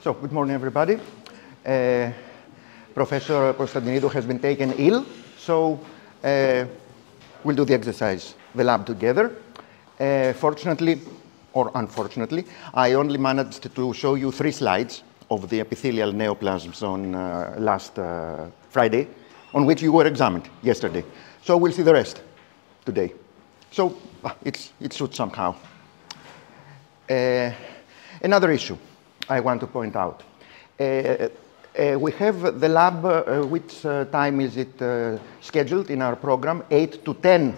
So, good morning, everybody. Professor Constantinidou has been taken ill, so we'll do the exercise, the lab together. Fortunately, or unfortunately, I only managed to show you 3 slides of the epithelial neoplasms on last Friday, on which you were examined yesterday. So we'll see the rest today. So it suits somehow. Another issue I want to point out. We have the lab, which time is it scheduled in our program? 8 to 10.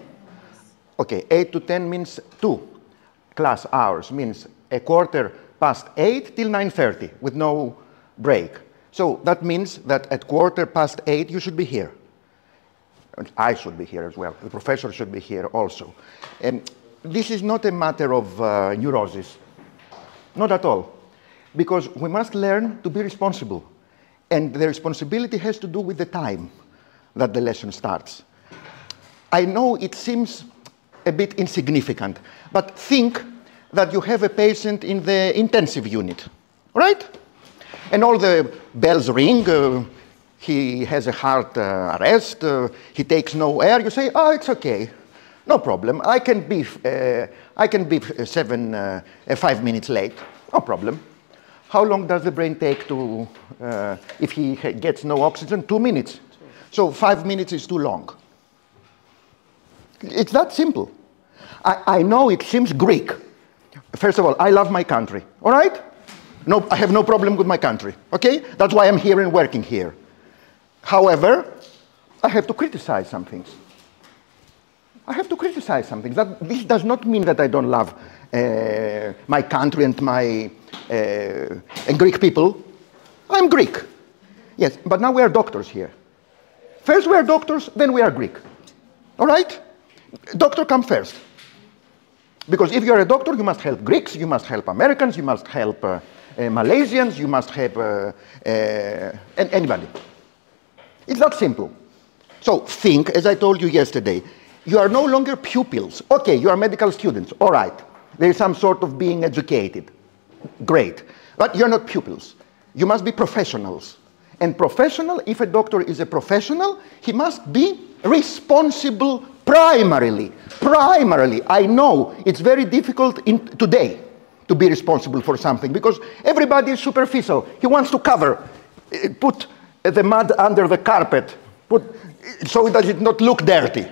Okay, 8 to 10 means 2 class hours, means a quarter past 8 till 9:30 with no break. So that means that at quarter past 8 you should be here. I should be here as well. The professor should be here also. And this is not a matter of neurosis. Not at all. Because we must learn to be responsible. And the responsibility has to do with the time that the lesson starts. I know it seems a bit insignificant, but think that you have a patient in the intensive unit, right? And all the bells ring, he has a heart arrest, he takes no air. You say, oh, it's okay, no problem. I can be 5 minutes late, no problem. How long does the brain take to, if he gets no oxygen? 2 minutes. So 5 minutes is too long. It's that simple. I know it seems Greek. First of all, I love my country, all right? No, I have no problem with my country, okay? That's why I'm here and working here. However, I have to criticize some things. I have to criticize something. This does not mean that I don't love my country and my and Greek people. I'm Greek. Yes, but now we are doctors here. First we are doctors, then we are Greek. All right? Doctor come first. Because if you are a doctor, you must help Greeks, you must help Americans, you must help Malaysians, you must help anybody. It's that simple. So think, as I told you yesterday, you are no longer pupils. Okay, you are medical students, all right. There is some sort of being educated. Great. But you're not pupils. You must be professionals. And professional, if a doctor is a professional, he must be responsible primarily. Primarily. I know it's very difficult today to be responsible for something because everybody is superficial. He wants to cover, put the mud under the carpet, so that it not look dirty.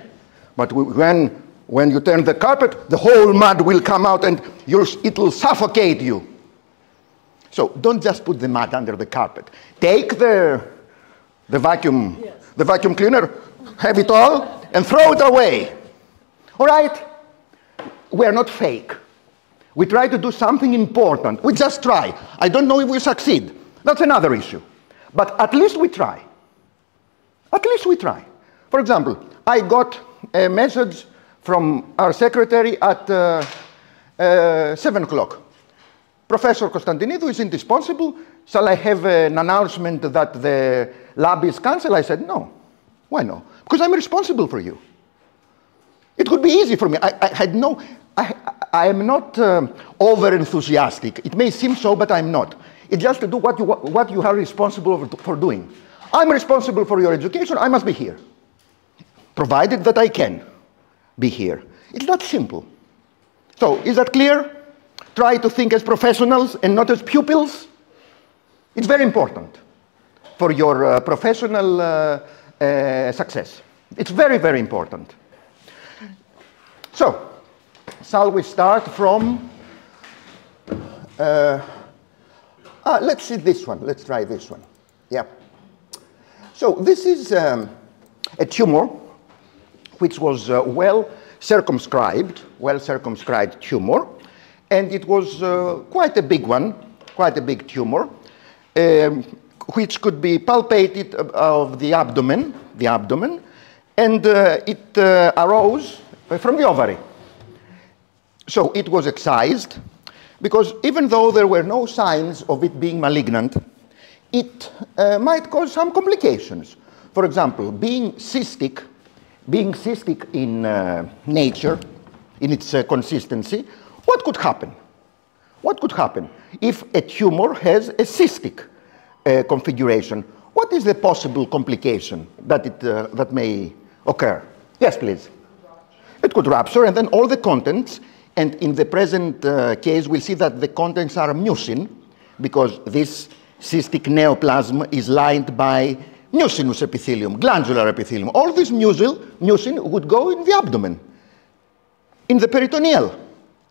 But when you turn the carpet, the whole mud will come out and it will suffocate you. So don't just put the mud under the carpet. Take the vacuum, yes, the vacuum cleaner, have it all, and throw it away. All right? We are not fake. We try to do something important. We just try. I don't know if we succeed. That's another issue. But at least we try. At least we try. For example, I got a message from our secretary at 7 o'clock. Professor Constantinidou is indispensable. Shall I have an announcement that the lab is cancelled? I said, no. Why no? Because I'm responsible for you. It would be easy for me. I am not over-enthusiastic. It may seem so, but I'm not. It's just to do what you are responsible for doing. I'm responsible for your education. I must be here, provided that I can be here. It's that simple. So, is that clear? Try to think as professionals and not as pupils. It's very important for your professional success. It's very, very important. So, shall we start from, let's see this one. Let's try this one. Yeah. So, this is a tumor which was well circumscribed tumor. And it was quite a big one, quite a big tumor, which could be palpated of the abdomen, and it arose from the ovary. So it was excised, because even though there were no signs of it being malignant, it might cause some complications. For example, being cystic in nature, in its consistency, what could happen? What what could happen if a tumor has a cystic configuration? What is the possible complication that, that may occur? Yes, please. It could rupture, and then all the contents, and in the present case, we'll see that the contents are mucin, because this cystic neoplasm is lined by mucinous epithelium, glandular epithelium. All this mucin would go in the abdomen, in the peritoneal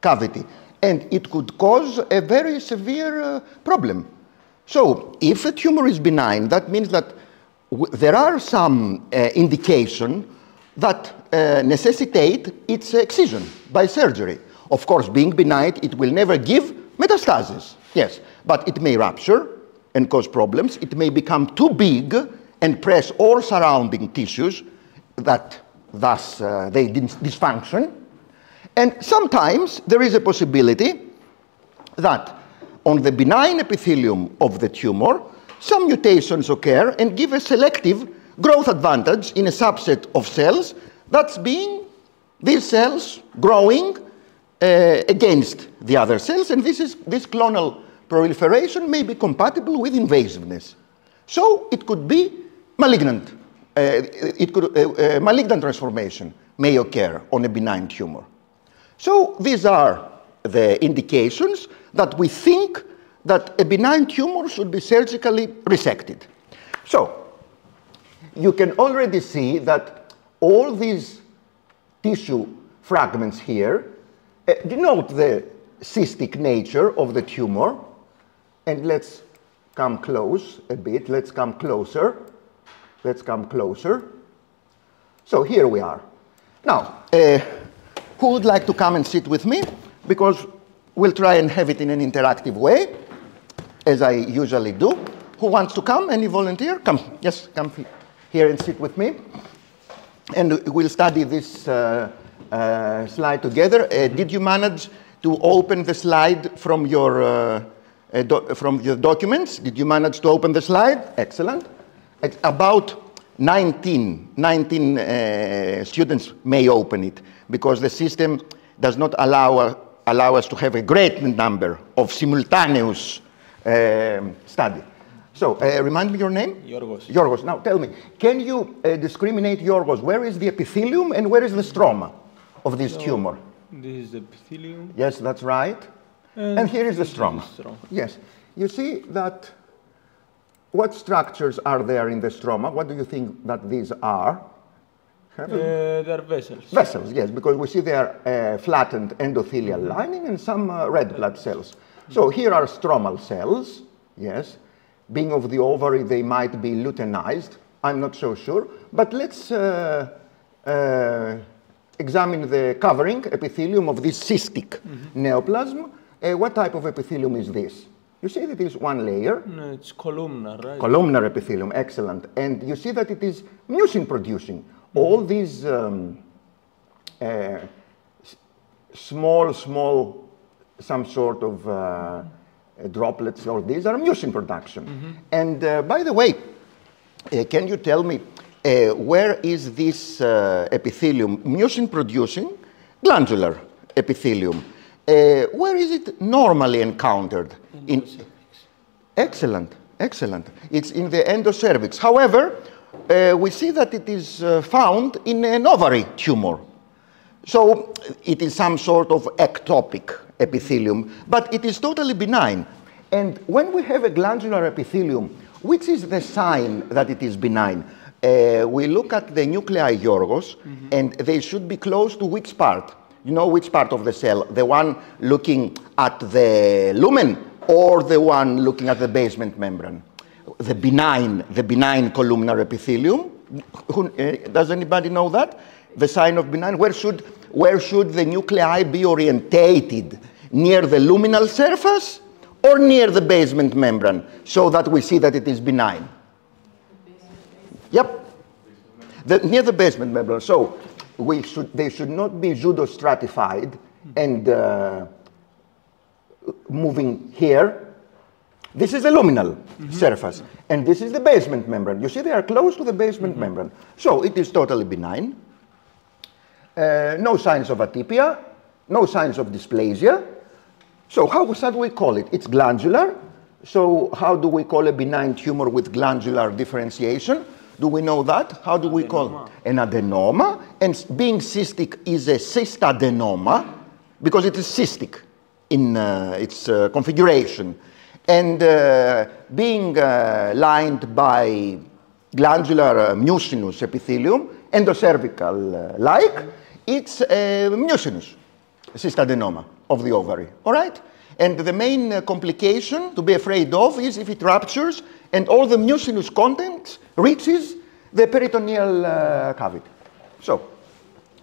cavity, and it could cause a very severe problem. So if a tumor is benign, that means that there are some indication that necessitate its excision by surgery. Of course, being benign, it will never give metastasis, yes, but it may rupture and cause problems. It may become too big and press all surrounding tissues that thus they dysfunction. And sometimes there is a possibility that on the benign epithelium of the tumor, some mutations occur and give a selective growth advantage in a subset of cells that's being these cells growing against the other cells, and this clonal proliferation may be compatible with invasiveness. So it could be malignant. Malignant transformation may occur on a benign tumor. So these are the indications that we think that a benign tumor should be surgically resected. So you can already see that all these tissue fragments here denote the cystic nature of the tumor. And let's come close a bit. Let's come closer. Let's come closer. So here we are. Now, who would like to come and sit with me? Because we'll try and have it in an interactive way, as I usually do. Who wants to come? Any volunteer? Come. Yes, come here and sit with me. And we'll study this slide together. Did you manage to open the slide from your documents? Did you manage to open the slide? Excellent. It's about 19 students may open it, because the system does not allow us to have a great number of simultaneous study. So, remind me your name? Yorgos. Yorgos. Now, tell me, can you discriminate, Yorgos, where is the epithelium and where is the stroma of this tumor? This is the epithelium. Yes, that's right. And here is the stroma. Stroma. Yes. You see that, what structures are there in the stroma? What do you think that these are? They are vessels. Vessels, yes, because we see there flattened endothelial lining and some red blood cells. So here are stromal cells, yes. Being of the ovary, they might be luteinized. I'm not so sure. But let's examine the covering epithelium of this cystic neoplasm. What type of epithelium is this? You see that it is one layer. No, it's columnar, right? Columnar epithelium, excellent. And you see that it is mucin producing. All these small, some sort of droplets, or these are mucin production. And by the way, can you tell me where is this epithelium, mucin producing glandular epithelium? Where is it normally encountered? Excellent, excellent. It's in the endocervix. However, we see that it is found in an ovary tumor. So it is some sort of ectopic epithelium, but it is totally benign. And when we have a glandular epithelium, which is the sign that it is benign? We look at the nuclei, Yorgos, and they should be close to which part? You know which part of the cell? The one looking at the lumen or the one looking at the basement membrane? The benign columnar epithelium. Does anybody know that? The sign of benign. Where should the nuclei be orientated? Near the luminal surface or near the basement membrane, so that we see that it is benign? Yep. Near the basement membrane. So they should not be pseudostratified and moving here. This is the luminal surface, and this is the basement membrane. You see, they are close to the basement membrane. So it is totally benign. No signs of atypia, no signs of dysplasia. So how shall we call it? It's glandular. So how do we call a benign tumor with glandular differentiation? Do we know that? How do we call an adenoma? And being cystic is a cystadenoma because it is cystic in its configuration. And being lined by glandular mucinous epithelium, endocervical-like, it's a mucinous cystadenoma of the ovary, all right? And the main complication to be afraid of is if it ruptures and all the mucinous content reaches the peritoneal cavity. So,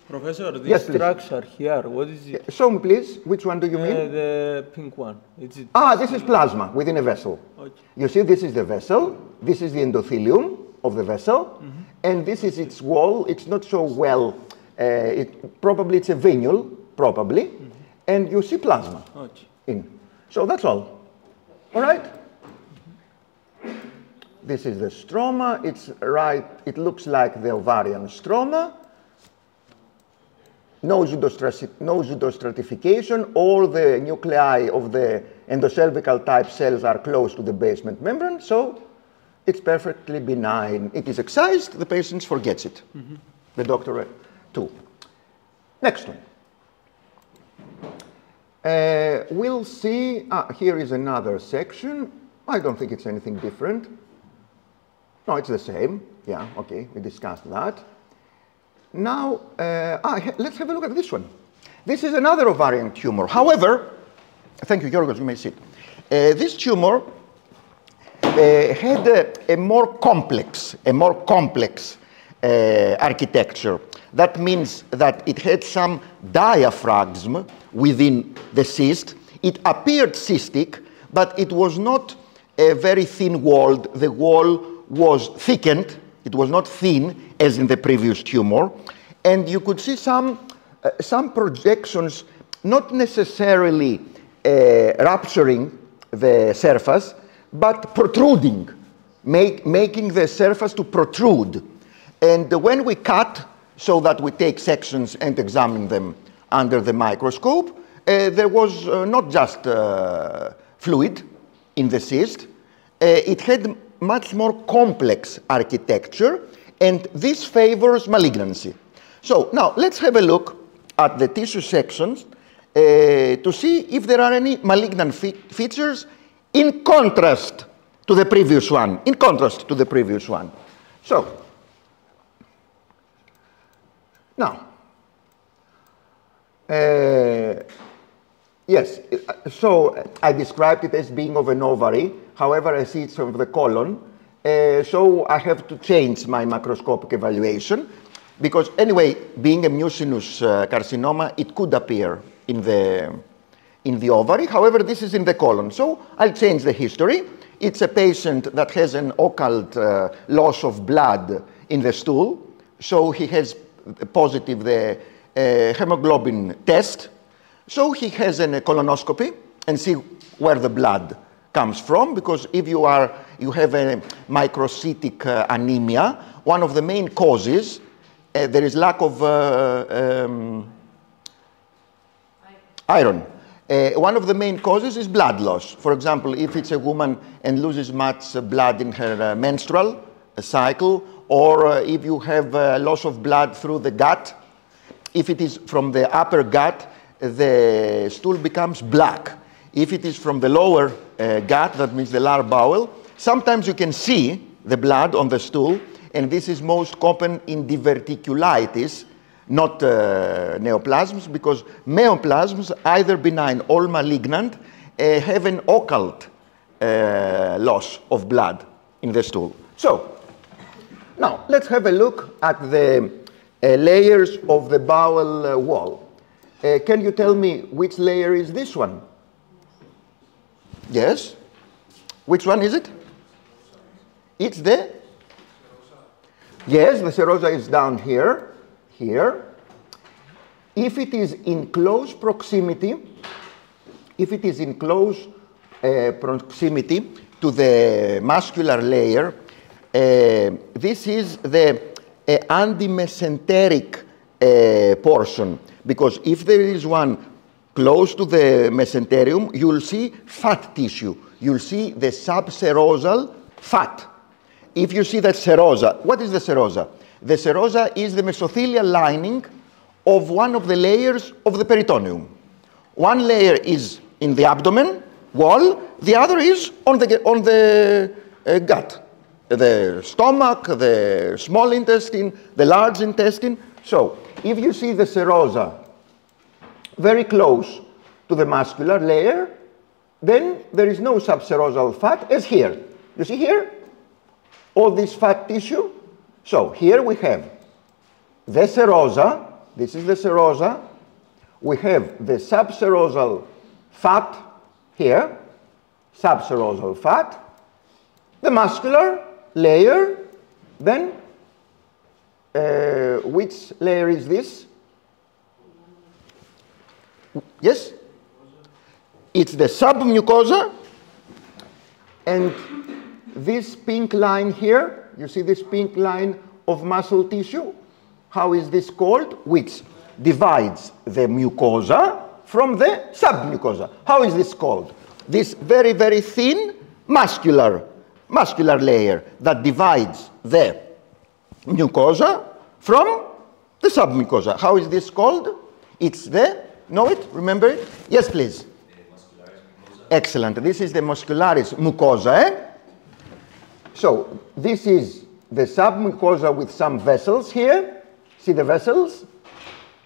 Professor, this yes, structure here, what is it? show me, please. Which one do you mean? The pink one. This is plasma within a vessel. Okay. You see, this is the vessel. This is the endothelium of the vessel. And this is its wall. It's not so well. Probably it's a venule, probably. And you see plasma in. So that's all. All right? This is the stroma. It's right. It looks like the ovarian stroma. No pseudostratification. All the nuclei of the endocervical type cells are close to the basement membrane, so it's perfectly benign. It is excised, the patient forgets it. The doctor too. Next one. We'll see, here is another section. I don't think it's anything different. No, it's the same. Yeah, okay, we discussed that. Now, let's have a look at this one. This is another ovarian tumor. However, thank you, Yorgos, you may sit. This tumor had a more complex architecture. That means that it had some diaphragm within the cyst. It appeared cystic, but it was not very thin-walled. The wall was thickened. It was not thin, as in the previous tumor. And you could see some projections, not necessarily rupturing the surface, but protruding, making the surface to protrude. And when we cut, so that we take sections and examine them under the microscope, there was not just fluid in the cyst. It had much more complex architecture, and this favors malignancy. So now let's have a look at the tissue sections to see if there are any malignant features in contrast to the previous one. So now, yes, so I described it as being of an ovary. However, I see it's of the colon. So I have to change my macroscopic evaluation because anyway, being a mucinous carcinoma, it could appear in the ovary. However, this is in the colon. So I'll change the history. It's a patient that has an occult loss of blood in the stool. So he has positive the hemoglobin test. So he has a colonoscopy and see where the blood comes from, because if you have a microcytic anemia, one of the main causes, there is lack of iron. One of the main causes is blood loss. For example, if it's a woman and loses much blood in her menstrual cycle, or if you have loss of blood through the gut, if it is from the upper gut, the stool becomes black. If it is from the lower gut, that means the lower bowel, sometimes you can see the blood on the stool, and this is most common in diverticulitis, not neoplasms, because neoplasms, either benign or malignant, have an occult loss of blood in the stool. So, now let's have a look at the layers of the bowel wall. Can you tell me which layer is this one? Yes? Which one is it? It's the? Yes, the serosa is down here. Here. If it is in close proximity, to the muscular layer, this is the antimesenteric portion, because if there is one close to the mesenterium, you'll see fat tissue. You'll see the subserosal fat. If you see that serosa, what is the serosa? The serosa is the mesothelial lining of one of the layers of the peritoneum. One layer is in the abdomen wall, the other is on the gut, the stomach, the small intestine, the large intestine. So if you see the serosa very close to the muscular layer, then there is no subserosal fat as here. You see here? All this fat tissue. So here we have the serosa. This is the serosa. We have the subserosal fat here, subserosal fat, the muscular layer, then which layer is this? Yes? It's the submucosa, and this pink line here, you see this pink line of muscle tissue? How is this called? Which divides the mucosa from the submucosa. How is this called? This very, very thin muscular layer that divides the mucosa from the submucosa. How is this called? It's the, know it? Remember it? Yes, please. Excellent. This is the muscularis mucosa. Eh? So this is the submucosa with some vessels here. See the vessels?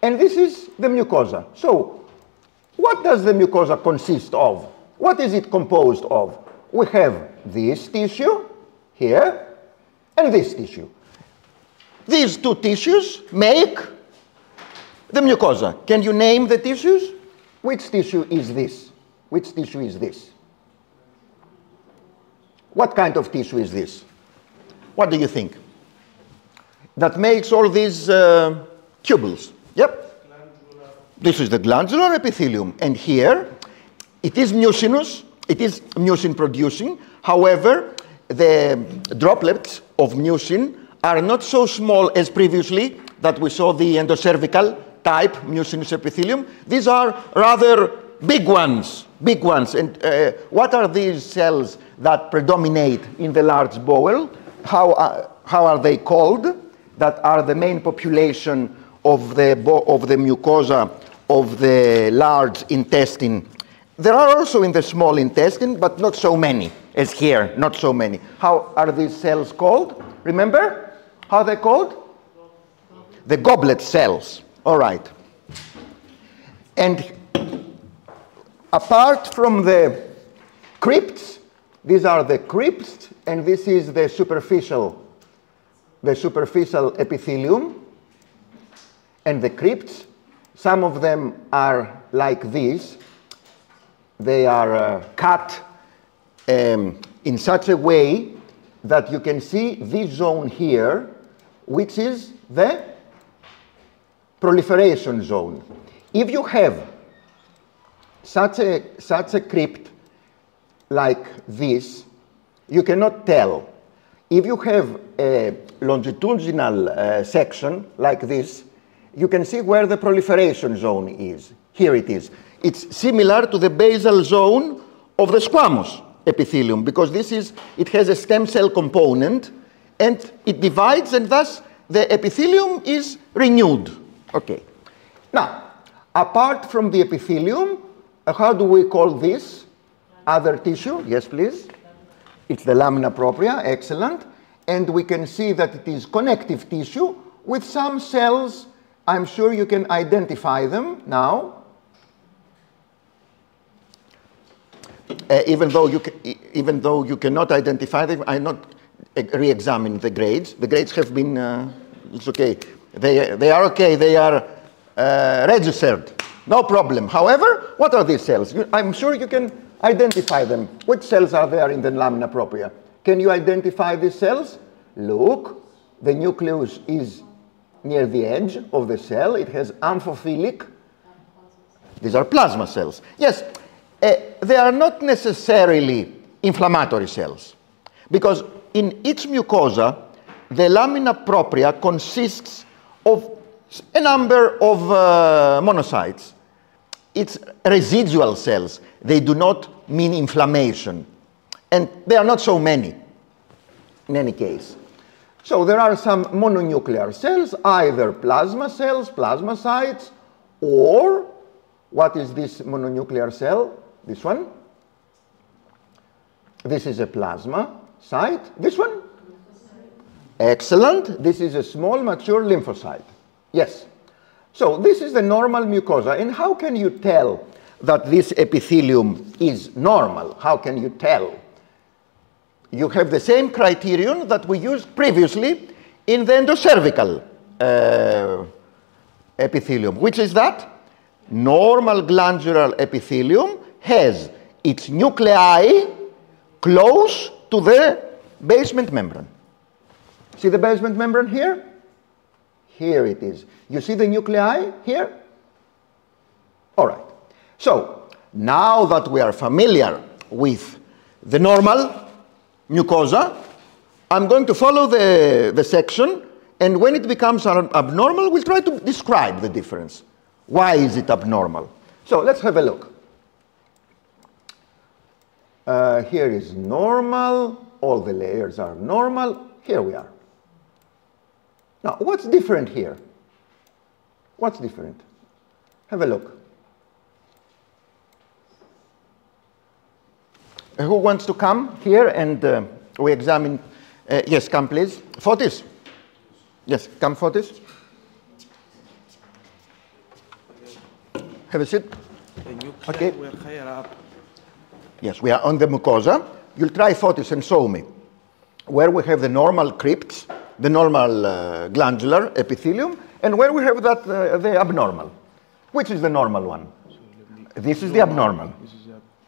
And this is the mucosa. So what does the mucosa consist of? What is it composed of? We have this tissue here and this tissue. These two tissues make the mucosa. Can you name the tissues? Which tissue is this? Which tissue is this? What kind of tissue is this? What do you think? That makes all these tubules. Yep. Glandular. This is the glandular epithelium. And here, it is mucinous. It is mucin producing. However, the droplets of mucin are not so small as previously that we saw the endocervical type mucinous epithelium. These are rather big ones. Big ones. And what are these cells that predominate in the large bowel? How are they called? That are the main population of the mucosa of the large intestine. There are also in the small intestine, but not so many as here, not so many. How are these cells called? Remember how they're called? The goblet cells. All right. And apart from the crypts, these are the crypts, and this is the superficial epithelium. And the crypts, some of them are like this. They are cut in such a way that you can see this zone here, which is the proliferation zone. If you have such a crypt like this, you cannot tell. If you have a longitudinal section like this, you can see where the proliferation zone is. Here it is. It's similar to the basal zone of the squamous epithelium, because it has a stem cell component, and it divides, and thus the epithelium is renewed. Okay. Now, apart from the epithelium, how do we call this other tissue? Yes, please. It's the lamina propria. Excellent. And we can see that it is connective tissue with some cells. I'm sure you can identify them now. Even though you cannot identify them, I'm not re-examining the grades. The grades have been, it's okay. They are okay. They are registered. No problem. However, what are these cells? I'm sure you can identify them. Which cells are there in the lamina propria? Can you identify these cells? Look, the nucleus is near the edge of the cell. It has amphiphilic. These are plasma cells. Yes, they are not necessarily inflammatory cells, because in each mucosa, the lamina propria consists of a number of monocytes. It's residual cells. They do not mean inflammation. And there are not so many, in any case. So there are some mononuclear cells, either plasma cells, plasmacytes, or what is this mononuclear cell? This one. This is a plasma cyte. This one? Excellent. This is a small mature lymphocyte. Yes. So this is the normal mucosa. And how can you tell that this epithelium is normal? How can you tell? You have the same criterion that we used previously in the endocervical epithelium, which is that normal glandular epithelium has its nuclei close to the basement membrane. See the basement membrane here? Here it is. You see the nuclei here? All right. So now that we are familiar with the normal mucosa, I'm going to follow the section, and when it becomes abnormal, we'll try to describe the difference. Why is it abnormal? So let's have a look. Here is normal. All the layers are normal. Here we are. Now, what's different here? What's different? Have a look. Who wants to come here and we examine? Yes, come please. Fotis. Yes, come Fotis. Have a seat. The nuclei Okay. were higher up. Yes, we are on the mucosa. You'll try Fotis and show me where we have the normal crypts, the normal glandular epithelium, and where we have that the abnormal. Which is the normal one? This is the abnormal.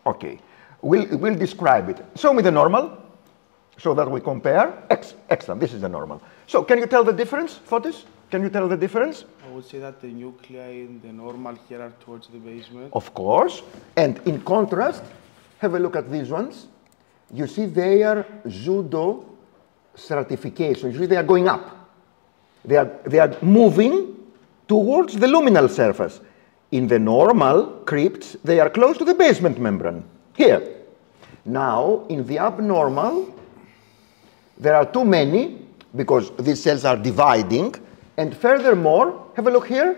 Okay. We'll describe it. Show me the normal so that we compare. Excellent. This is the normal. So can you tell the difference, Fotis? Can you tell the difference? I would say that the nuclei in the normal here are towards the basement. Of course. And in contrast, have a look at these ones. You see they are pseudo stratification. You see they are going up. They are moving towards the luminal surface. In the normal crypts, they are close to the basement membrane. Here. Now, in the abnormal, there are too many because these cells are dividing. And furthermore, have a look here.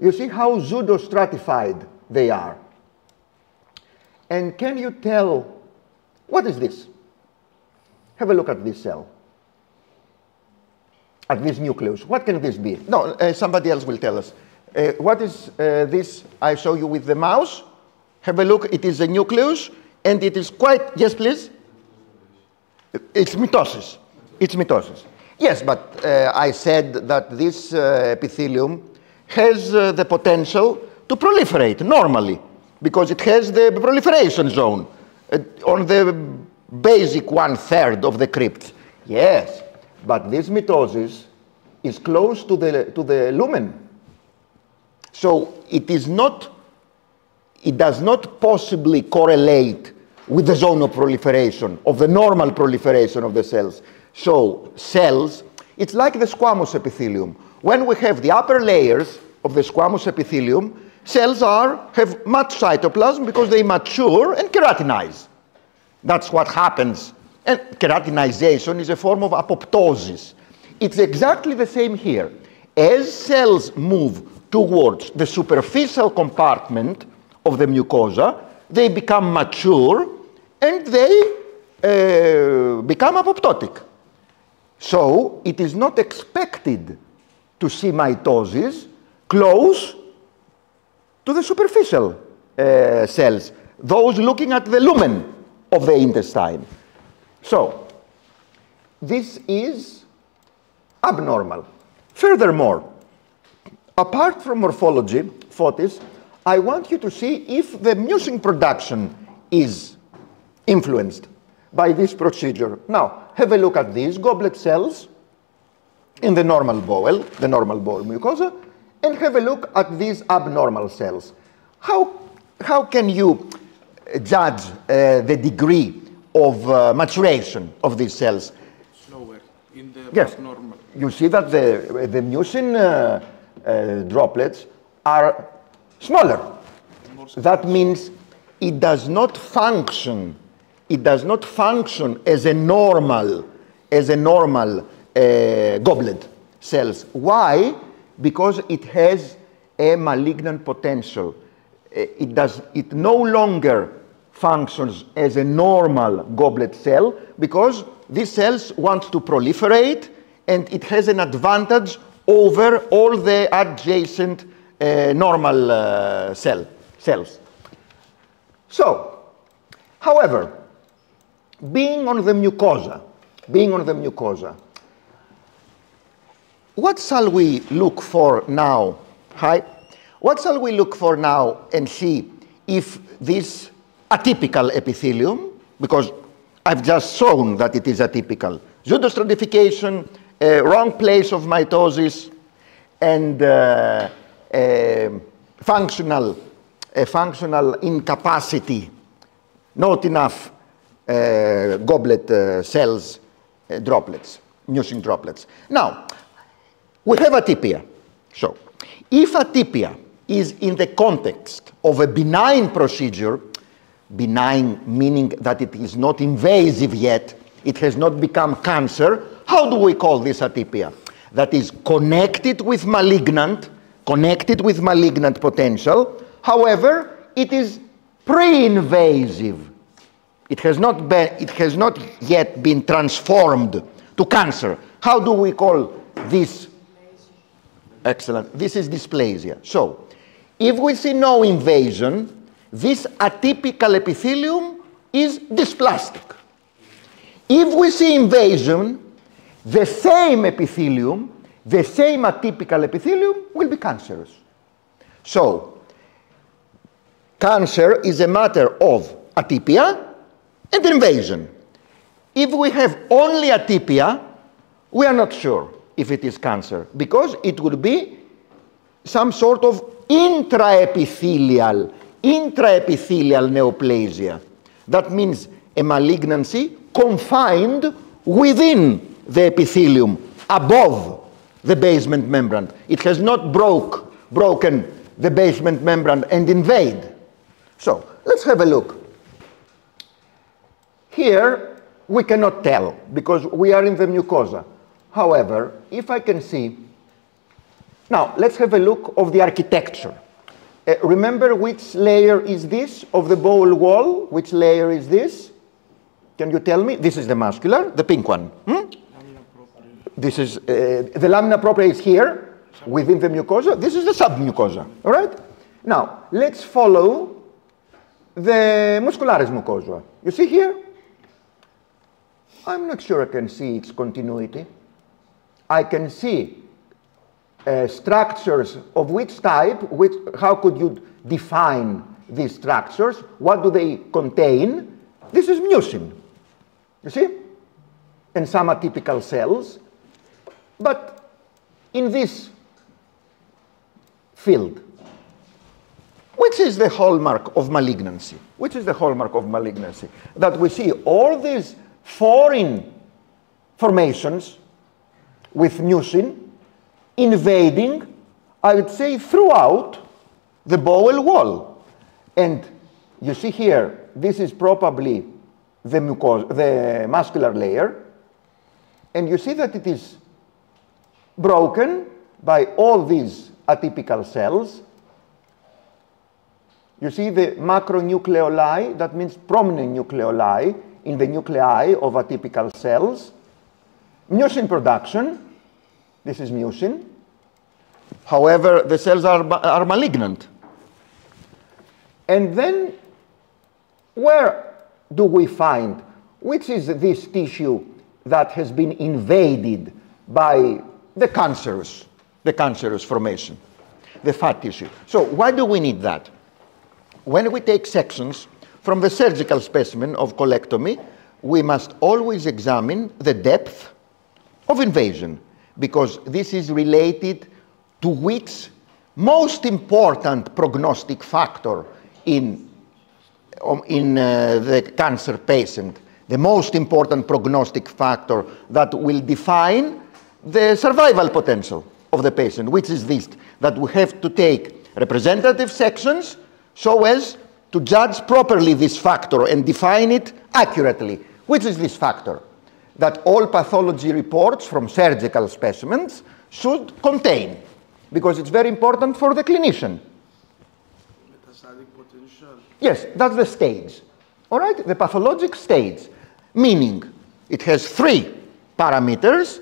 You see how pseudo-stratified they are. And can you tell, what is this? Have a look at this cell. At this nucleus. What can this be? No, somebody else will tell us. What is this I show you with the mouse? Have a look. It is a nucleus. And it is quite, yes, please? It's mitosis. It's mitosis. Yes, but I said that this epithelium has the potential to proliferate normally because it has the proliferation zone on the basic 1/3 of the crypt. Yes, but this mitosis is close to the lumen. So it does not possibly correlate with the zone of proliferation, of the normal proliferation of the cells. So cells, it's like the squamous epithelium. When we have the upper layers of the squamous epithelium, cells have much cytoplasm because they mature and keratinize. That's what happens. And keratinization is a form of apoptosis. It's exactly the same here. As cells move towards the superficial compartment of the mucosa, they become mature and they become apoptotic. So it is not expected to see mitosis close to the superficial cells, those looking at the lumen of the intestine. So this is abnormal. Furthermore, apart from morphology, Fotis, I want you to see if the mucin production is influenced by this procedure. Now, have a look at these goblet cells in the normal bowel mucosa, and have a look at these abnormal cells. How can you judge the degree of maturation of these cells? Slower in the Yes. normal. You see that the mucin droplets are smaller. That means it does not function. It does not function as a normal goblet cells. Why? Because it has a malignant potential. It no longer functions as a normal goblet cell because these cells want to proliferate, and it has an advantage over all the adjacent normal cells. So, however, being on the mucosa, what shall we look for now? What shall we look for now and see if this atypical epithelium, because I've just shown that it is atypical, pseudostratification, wrong place of mitosis, and functional incapacity, not enough goblet cells, droplets, mucin droplets. Now, we have atypia. So, if atypia is in the context of a benign procedure, benign meaning that it is not invasive yet, it has not become cancer, how do we call this atypia? That is connected with malignant potential. However, it is pre-invasive. It has not yet been transformed to cancer. How do we call this? Excellent. This is dysplasia. So, if we see no invasion, this atypical epithelium is dysplastic. If we see invasion, the same epithelium, the same atypical epithelium will be cancerous. So, cancer is a matter of atypia and invasion. If we have only atypia, we are not sure if it is cancer, because it would be some sort of intraepithelial neoplasia. That means a malignancy confined within the epithelium, above the basement membrane. It has not broken the basement membrane and invade. So, let's have a look. Here, we cannot tell, because we are in the mucosa. However, if I can see, now let's have a look of the architecture. Remember which layer is this of the bowel wall? Which layer is this? Can you tell me? This is the muscular, the pink one. This is, the lamina propria is here, within the mucosa. This is the submucosa, all right? Now, let's follow the muscularis mucosa. You see here? I'm not sure I can see its continuity. I can see structures of which type, how could you define these structures? What do they contain? This is mucin, you see? And some atypical cells. But in this field, which is the hallmark of malignancy? Which is the hallmark of malignancy? That we see all these foreign formations with mucin invading, I would say, throughout the bowel wall. And you see here, this is probably the muscular layer. And you see that it is broken by all these atypical cells. You see the macronucleoli, that means prominent nucleoli in the nuclei of atypical cells. Mucin production, this is mucin. However, the cells are malignant. And then, where do we find, which is this tissue that has been invaded by the cancerous formation, the fat tissue? So why do we need that? When we take sections from the surgical specimen of colectomy, we must always examine the depth of invasion, because this is related to which most important prognostic factor in the cancer patient, the most important prognostic factor that will define the survival potential of the patient, which is this, that we have to take representative sections so as to judge properly this factor and define it accurately. Which is this factor? That all pathology reports from surgical specimens should contain, because it's very important for the clinician. Metastatic potential. Yes, that's the stage. All right, the pathologic stage, meaning it has 3 parameters.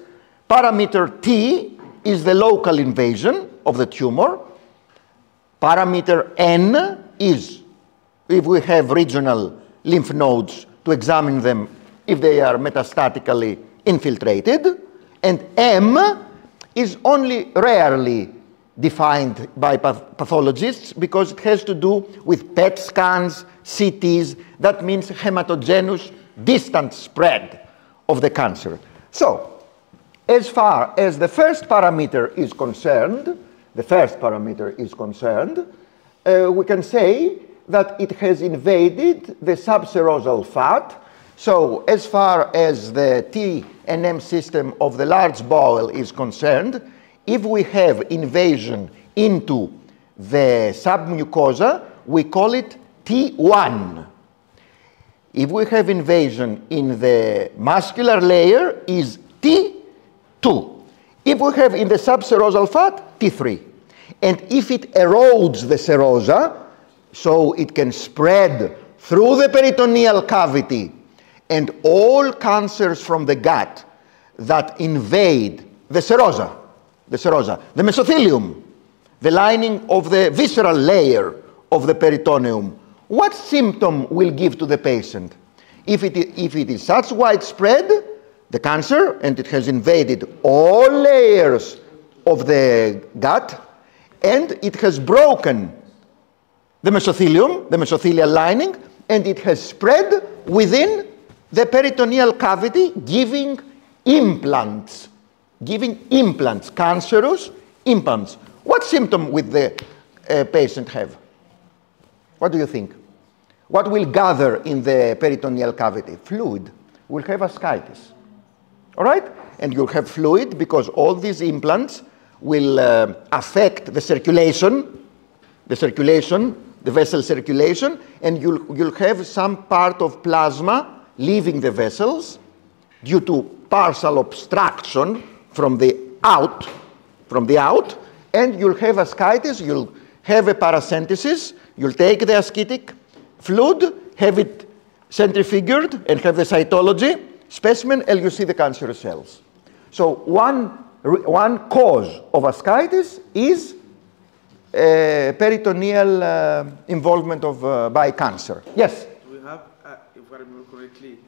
Parameter T is the local invasion of the tumor. Parameter N is if we have regional lymph nodes to examine them if they are metastatically infiltrated. And M is only rarely defined by pathologists because it has to do with PET scans, CTs. That means hematogenous distant spread of the cancer. So, as far as the first parameter is concerned, we can say that it has invaded the subserosal fat. So, as far as the T and M system of the large bowel is concerned, if we have invasion into the submucosa, we call it T1. If we have invasion in the muscular layer, is T2. If we have in the subserosal fat, T3. And if it erodes the serosa, so it can spread through the peritoneal cavity, and all cancers from the gut that invade the serosa, the mesothelium, the lining of the visceral layer of the peritoneum, what symptom will give to the patient? If it is such widespread, the cancer, and it has invaded all layers of the gut, and it has broken the mesothelium, the mesothelial lining, and it has spread within the peritoneal cavity, giving implants, cancerous implants. What symptom will the patient have? What do you think? What will gather in the peritoneal cavity? Fluid. We'll have ascites. All right? And you'll have fluid because all these implants will affect the circulation, the vessel circulation, and you'll have some part of plasma leaving the vessels due to partial obstruction from the out, and you'll have ascites, you'll have a paracentesis, you'll take the ascitic fluid, have it centrifuged, and have the cytology specimen, and you see the cancerous cells. So one cause of ascites is peritoneal involvement by cancer. Yes? Do we have, if I remember correctly,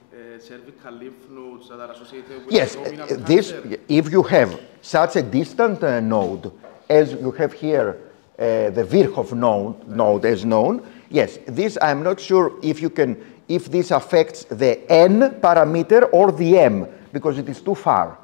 cervical lymph nodes that are associated with yes, abdominal this, cancer? if you have such a distant node, as you have here, the Virchow node as known, yes, this I'm not sure if this affects the N parameter or the M, because it is too far.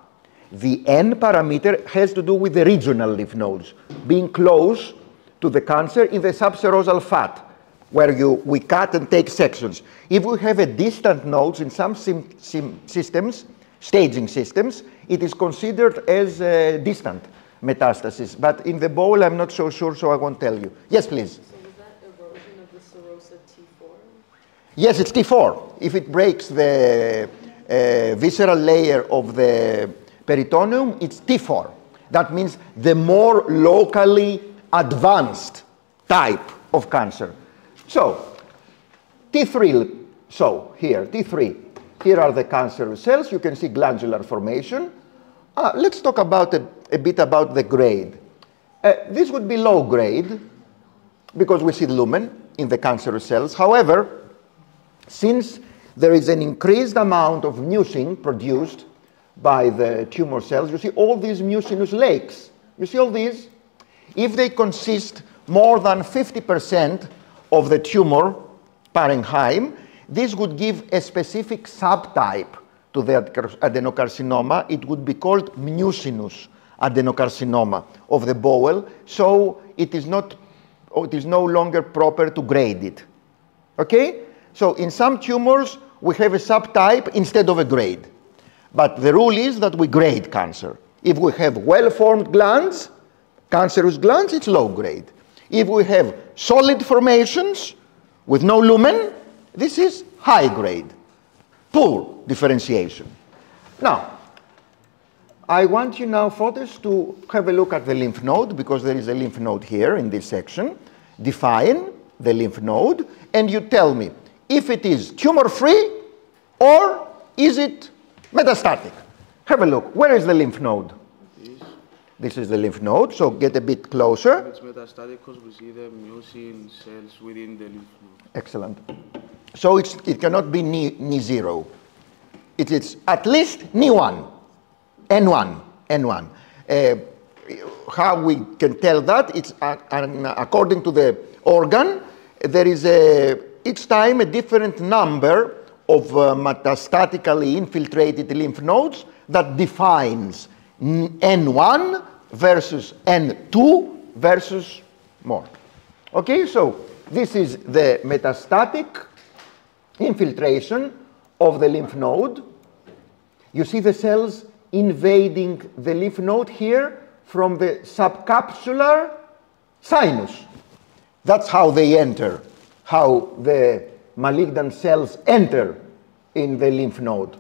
The N parameter has to do with the regional lymph nodes, being close to the cancer in the subserosal fat, where we cut and take sections. If we have a distant nodes in some systems, staging systems, it is considered as distant metastasis. But in the bowel, I'm not so sure, so I won't tell you. Yes, please. So is that erosion of the serosa T4? Yes, it's T4. If it breaks the visceral layer of the peritoneum, it's T4. That means the more locally advanced type of cancer. So, T3, so here, T3. Here are the cancerous cells. You can see glandular formation. Let's talk about a bit about the grade. This would be low grade because we see lumen in the cancerous cells. However, since there is an increased amount of mucin produced by the tumor cells, you see all these mucinous lakes. You see all these? If they consist more than 50% of the tumor parenchyma, this would give a specific subtype to the adenocarcinoma. It would be called mucinous adenocarcinoma of the bowel, so it is no longer proper to grade it. Okay? So in some tumors, we have a subtype instead of a grade. But the rule is that we grade cancer. If we have well-formed glands, cancerous glands, it's low grade. If we have solid formations with no lumen, this is high grade, poor differentiation. Now, I want you now, photos, to have a look at the lymph node, because there is a lymph node here in this section. Define the lymph node, and you tell me if it is tumor-free or is it metastatic. Have a look. Where is the lymph node? This is the lymph node, so get a bit closer. It's metastatic because we see the mucin cells within the lymph node. Excellent. So it cannot be Ni0. It is at least Ni1, N1, N1. How we can tell that? It's according to the organ, there is each time a different number of metastatically infiltrated lymph nodes that defines N1 versus N2 versus more. Okay, so this is the metastatic infiltration of the lymph node. You see the cells invading the lymph node here from the subcapsular sinus. That's how they enter, how the malignant cells enter in the lymph node.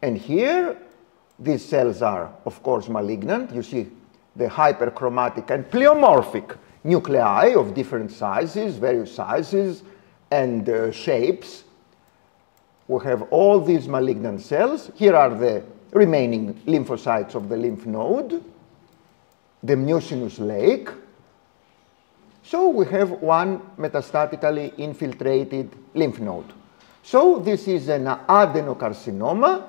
And here, these cells are, of course, malignant. You see the hyperchromatic and pleomorphic nuclei of different sizes, various sizes and shapes. We have all these malignant cells. Here are the remaining lymphocytes of the lymph node, the mucinous lake. So we have one metastatically infiltrated lymph node. So this is an adenocarcinoma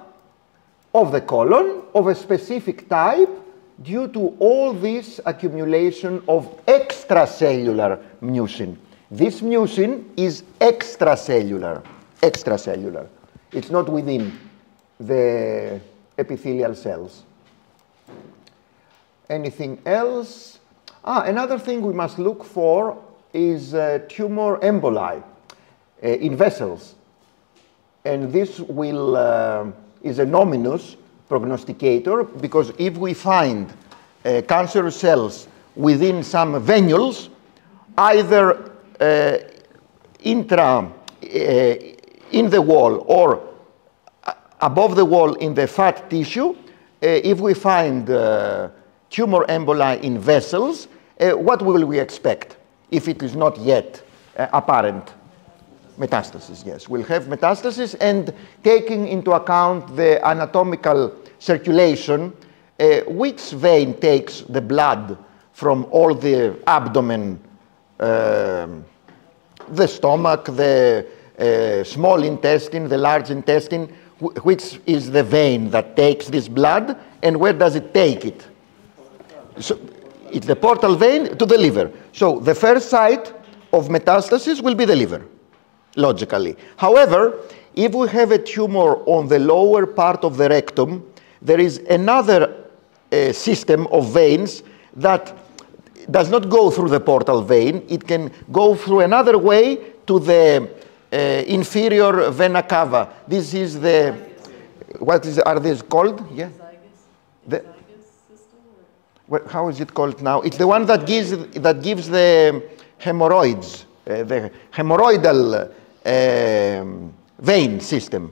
of the colon of a specific type due to all this accumulation of extracellular mucin. This mucin is extracellular. It's not within the epithelial cells. Anything else? Another thing we must look for is tumor emboli in vessels. And this will, is a nominous prognosticator, because if we find cancerous cells within some venules, either in the wall or above the wall in the fat tissue, if we find tumor emboli in vessels, what will we expect if it is not yet apparent? Metastasis, yes. We'll have metastasis, and taking into account the anatomical circulation, which vein takes the blood from all the abdomen, the stomach, the small intestine, the large intestine, which is the vein that takes this blood, and where does it take it? So it's the portal vein to the liver. So the first site of metastasis will be the liver, logically. However, if we have a tumor on the lower part of the rectum, there is another system of veins that does not go through the portal vein. It can go through another way to the inferior vena cava. This is the, are these called? Yeah. The, how is it called now? It's the one that gives the hemorrhoids, the hemorrhoidal vein system.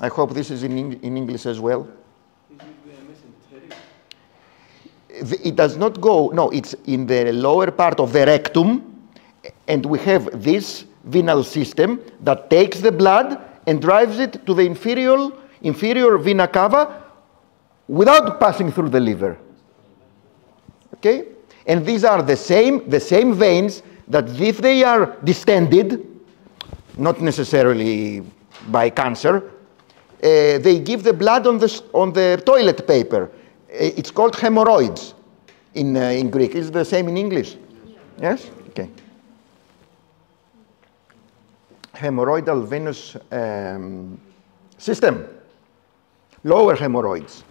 I hope this is in English as well. It does not go, no, it's in the lower part of the rectum, and we have this venal system that takes the blood and drives it to the inferior vena cava without passing through the liver. Okay? And these are the same veins that, if they are distended, not necessarily by cancer, they give the blood on the toilet paper. It's called hemorrhoids in Greek. Is it the same in English? Yes? Okay. Hemorrhoidal venous system. Lower hemorrhoids.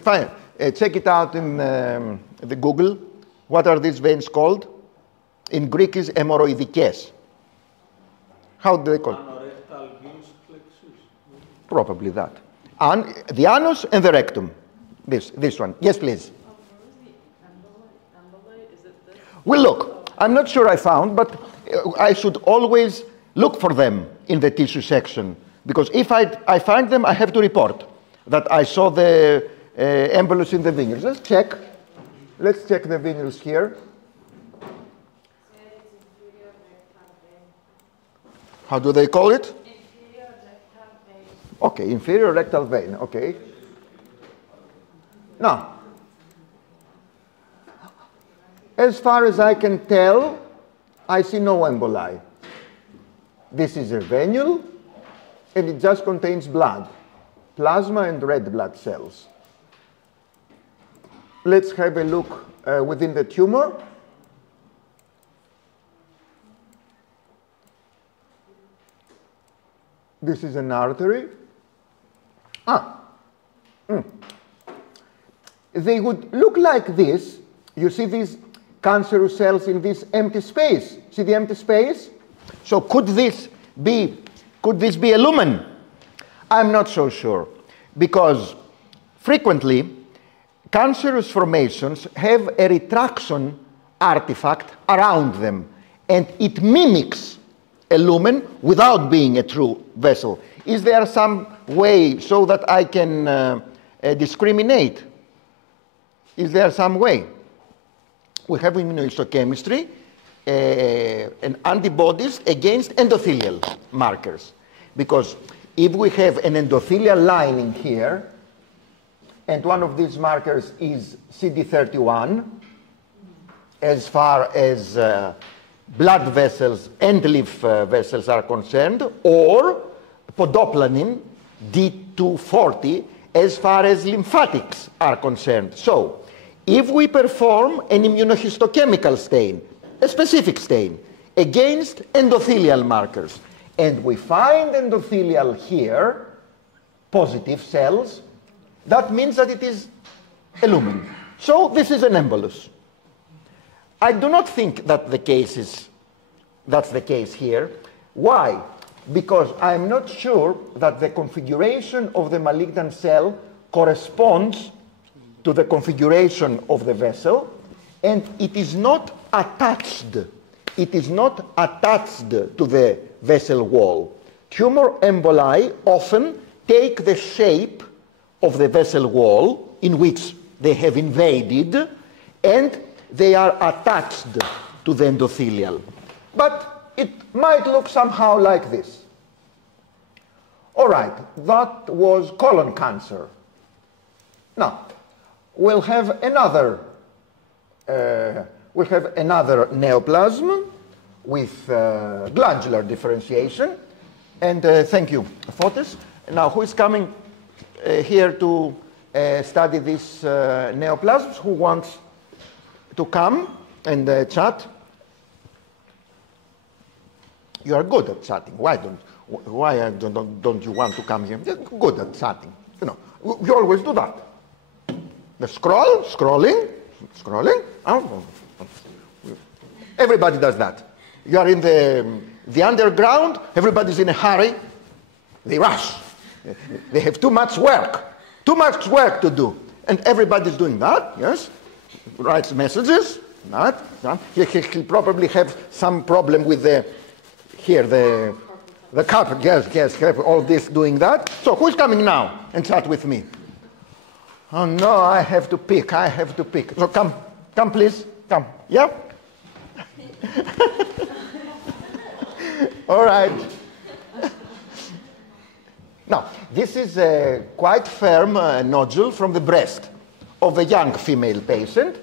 Fine. Check it out in the Google. What are these veins called? In Greek is hemorrhoidikes. How do they call it? Anorectal venous plexus. Probably that. And the anus and the rectum. This one. Yes, please. Where was the emboli We'll look. I'm not sure I found, but I should always look for them in the tissue section, because if I find them, I have to report that I saw the embolus in the venules. Let's check. Let's check the venules here. How do they call it? Inferior rectal vein. Okay, inferior rectal vein. Okay. Now, as far as I can tell, I see no emboli. This is a venule, and it just contains blood, plasma and red blood cells. Let's have a look within the tumor. This is an artery. They would look like this. You see these cancerous cells in this empty space. See the empty space? So could this be a lumen? I'm not so sure, because frequently cancerous formations have a retraction artifact around them, and it mimics a lumen without being a true vessel. Is there some way so that I can discriminate? Is there some way? We have immunohistochemistry and antibodies against endothelial markers. Because if we have an endothelial lining here, and one of these markers is CD31, as far as blood vessels and lymph vessels are concerned, or podoplanin, D240, as far as lymphatics are concerned. So, if we perform an immunohistochemical stain, a specific stain, against endothelial markers, and we find endothelial here, positive cells, that means that it is a lumen. So this is an embolus. I do not think that that's the case here. Why? Because I'm not sure that the configuration of the malignant cell corresponds to the configuration of the vessel, and it is not attached. It is not attached to the vessel wall. Tumor emboli often take the shape of the vessel wall in which they have invaded, and they are attached to the endothelial. But it might look somehow like this. All right, that was colon cancer. Now, we'll have another neoplasm with glandular differentiation. And thank you, Fotis. Now, who is coming here to study this neoplasms? Who wants to come and chat? You are good at chatting. Why don't you want to come here? You're good at chatting. You know, you always do that. The scrolling. Oh, everybody does that. You are in the underground. Everybody's in a hurry. They rush. They have too much work to do, and everybody's doing that. Yes, writes messages. That. He'll probably have some problem with the carpet. Yes, have all this doing that. So who's coming now and chat with me? Oh no, I have to pick. So come please, come. Yeah? All right. Now, this is a quite firm nodule from the breast of a young female patient.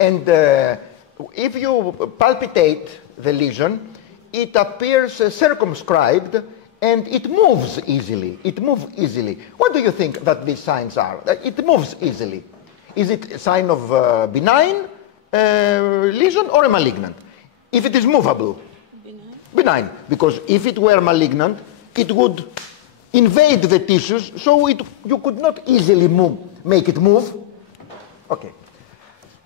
And if you palpitate the lesion, it appears circumscribed, and it moves easily. What do you think that these signs are? It moves easily. Is it a sign of benign lesion or a malignant? If it is movable? Benign. Because if it were malignant, it would invade the tissues, so you could not easily make it move. Okay.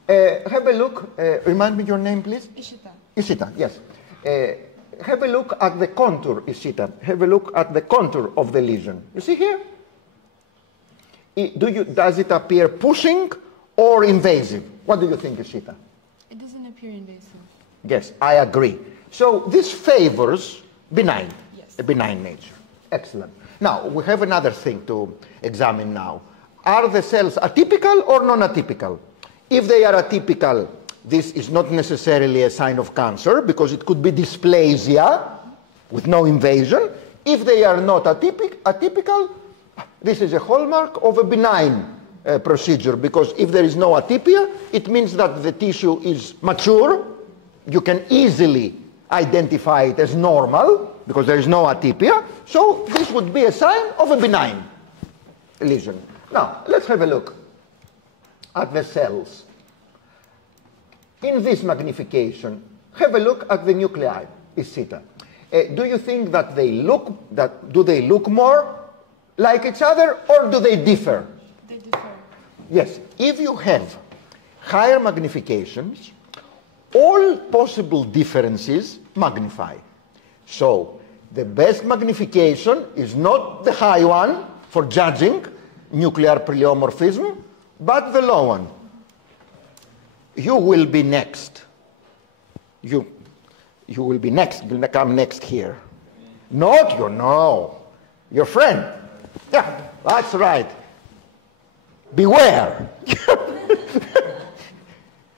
Have a look. Remind me your name, please. Ishita, yes. Have a look at the contour, Ishita. Have a look at the contour of the lesion. You see here? Does it appear pushing or invasive? What do you think, Ishita? It doesn't appear invasive. Yes, I agree. So this favors benign, Yes. a benign nature. Excellent. Now, we have another thing to examine now. Are the cells atypical or non-atypical? If they are atypical, this is not necessarily a sign of cancer because it could be dysplasia with no invasion. If they are not atypical, this is a hallmark of a benign procedure, because if there is no atypia, it means that the tissue is mature. You can easily identify it as normal because there is no atypia. So this would be a sign of a benign lesion. Now, let's have a look at the cells. In this magnification, have a look at the nuclei, Isita. Do you think that do they look more like each other, or do they differ? They differ. Yes. If you have higher magnifications, all possible differences magnify. So the best magnification is not the high one for judging nuclear pleomorphism, but the low one. You will be next. You will be next. You'll come next here. Not you, no. Your friend. Yeah, that's right. Beware.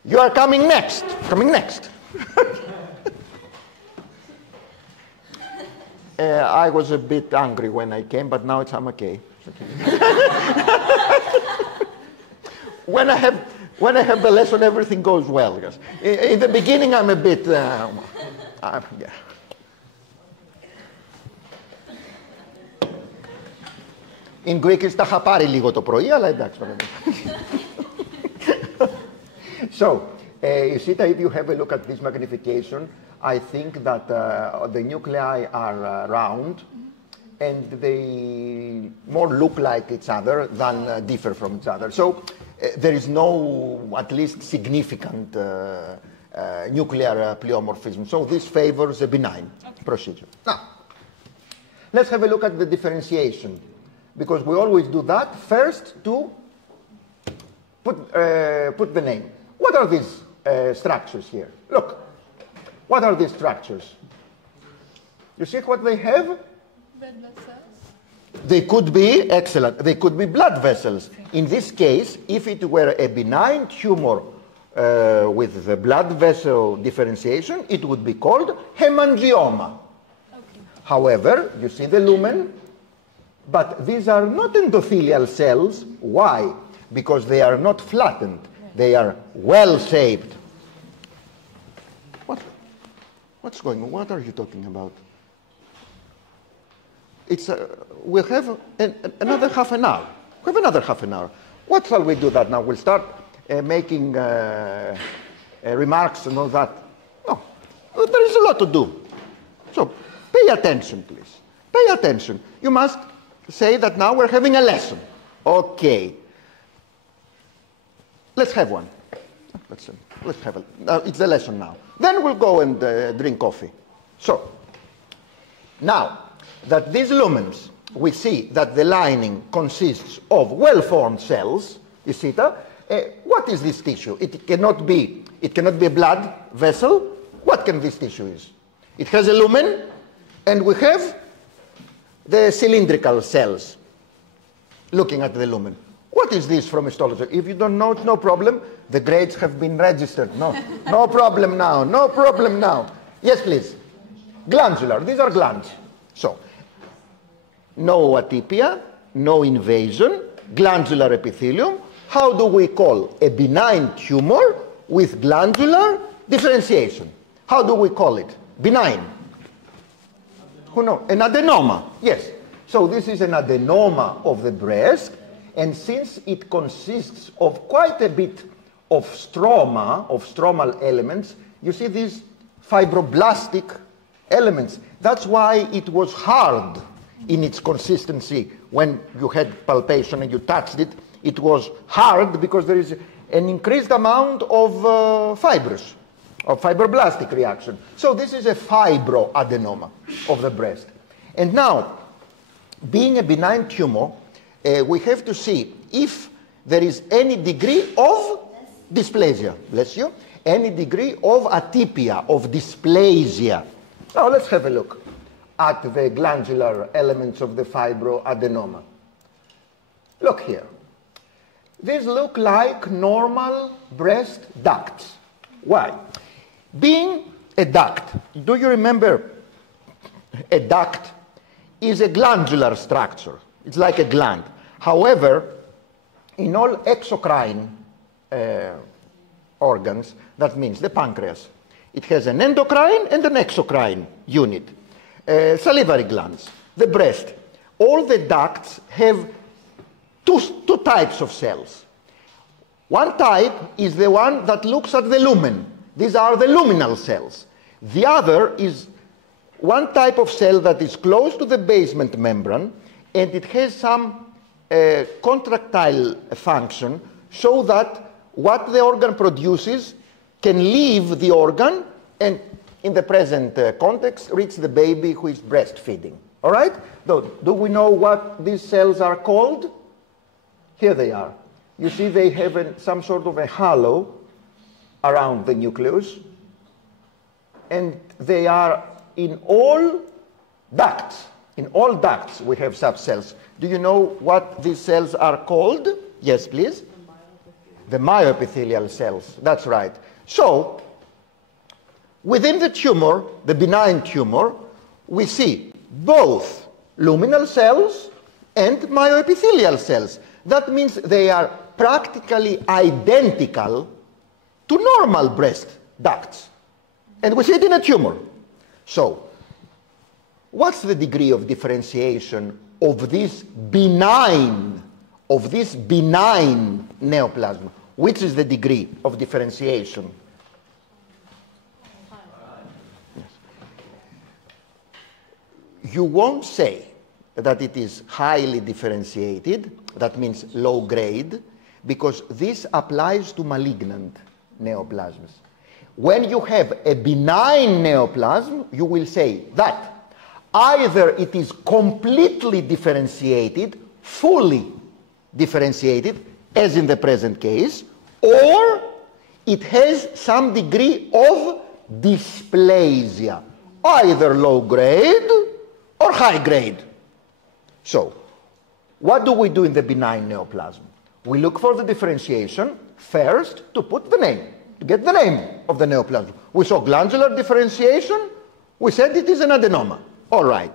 You are coming next. Coming next. I was a bit angry when I came, but now I'm okay. When I have the lesson, everything goes well. Yes. In the beginning, I'm a bit. Yeah. In Greek, τα είχα πάρει λίγο το πρωί, αλλά εντάξει. So, you see that if you have a look at this magnification, I think that the nuclei are round, and they more look like each other than differ from each other. So there is no, at least, significant nuclear pleomorphism. So this favors a benign procedure. Now, let's have a look at the differentiation, because we always do that first to put the name. What are these structures here? Look, what are these structures? You see what they have? Red blood cells. They could be, excellent, they could be blood vessels. In this case, if it were a benign tumor with the blood vessel differentiation, it would be called hemangioma. Okay. However, you see the lumen, but these are not endothelial cells. Why? Because they are not flattened. They are well-shaped. What's going on? What are you talking about? We'll have another half an hour. We have another half an hour. What shall we do that now? We'll start making remarks and all that. No, there is a lot to do. So pay attention, please. Pay attention. You must say that now we're having a lesson. Okay. Let's have one. Let's have it's the lesson now. Then we'll go and drink coffee. So, now that these lumens, we see that the lining consists of well-formed cells. You see that? What is this tissue? It cannot be a blood vessel. What can this tissue is? It has a lumen, and we have the cylindrical cells looking at the lumen. What is this from histology? If you don't know, it's no problem. The grades have been registered. No problem now. No problem now. Yes, please. Glandular. These are glands. So, no atypia, no invasion, glandular epithelium. How do we call a benign tumor with glandular differentiation? How do we call it? Benign. Who knows? An adenoma. Yes. So this is an adenoma of the breast. And since it consists of quite a bit of stroma, of stromal elements, you see these fibroblastic elements. That's why it was hard in its consistency when you had palpation and you touched it. It was hard because there is an increased amount of fibrous, of fibroblastic reaction. So this is a fibroadenoma of the breast. And now, being a benign tumor, we have to see if there is any degree of dysplasia, bless you, any degree of atypia, of dysplasia. Now let's have a look at the glandular elements of the fibroadenoma. Look here. These look like normal breast ducts. Why? Being a duct, do you remember a duct is a glandular structure. It's like a gland. However, in all exocrine organs, that means the pancreas, it has an endocrine and an exocrine unit. Salivary glands, the breast. All the ducts have two types of cells. One type is the one that looks at the lumen. These are the luminal cells. The other is one type of cell that is close to the basement membrane, and it has some contractile function so that what the organ produces can leave the organ and, in the present context, reach the baby who is breastfeeding. All right? Do we know what these cells are called? Here they are. You see they have some sort of a halo around the nucleus, and they are in all ducts. In all ducts we have such cells. Do you know what these cells are called? Yes, please. The myoepithelial cells. That's right. So, within the tumor, the benign tumor, we see both luminal cells and myoepithelial cells. That means they are practically identical to normal breast ducts. And we see it in a tumor. So, what's the degree of differentiation of this benign neoplasm? Which is the degree of differentiation? Yes. You won't say that it is highly differentiated, that means low grade, because this applies to malignant neoplasms. When you have a benign neoplasm, you will say that either it is completely differentiated, fully differentiated, as in the present case, or it has some degree of dysplasia, either low grade or high grade. So, what do we do in the benign neoplasm? We look for the differentiation first to put the name, to get the name of the neoplasm. We saw glandular differentiation, we said it is an adenoma. All right.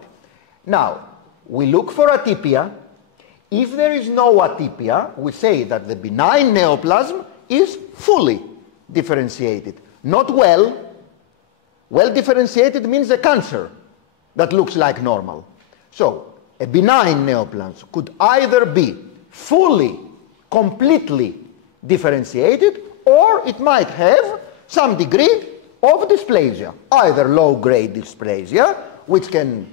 Now, we look for atypia. If there is no atypia, we say that the benign neoplasm is fully differentiated. Not well. Well differentiated means a cancer that looks like normal. So, a benign neoplasm could either be fully, completely differentiated, or it might have some degree of dysplasia, either low-grade dysplasia, which can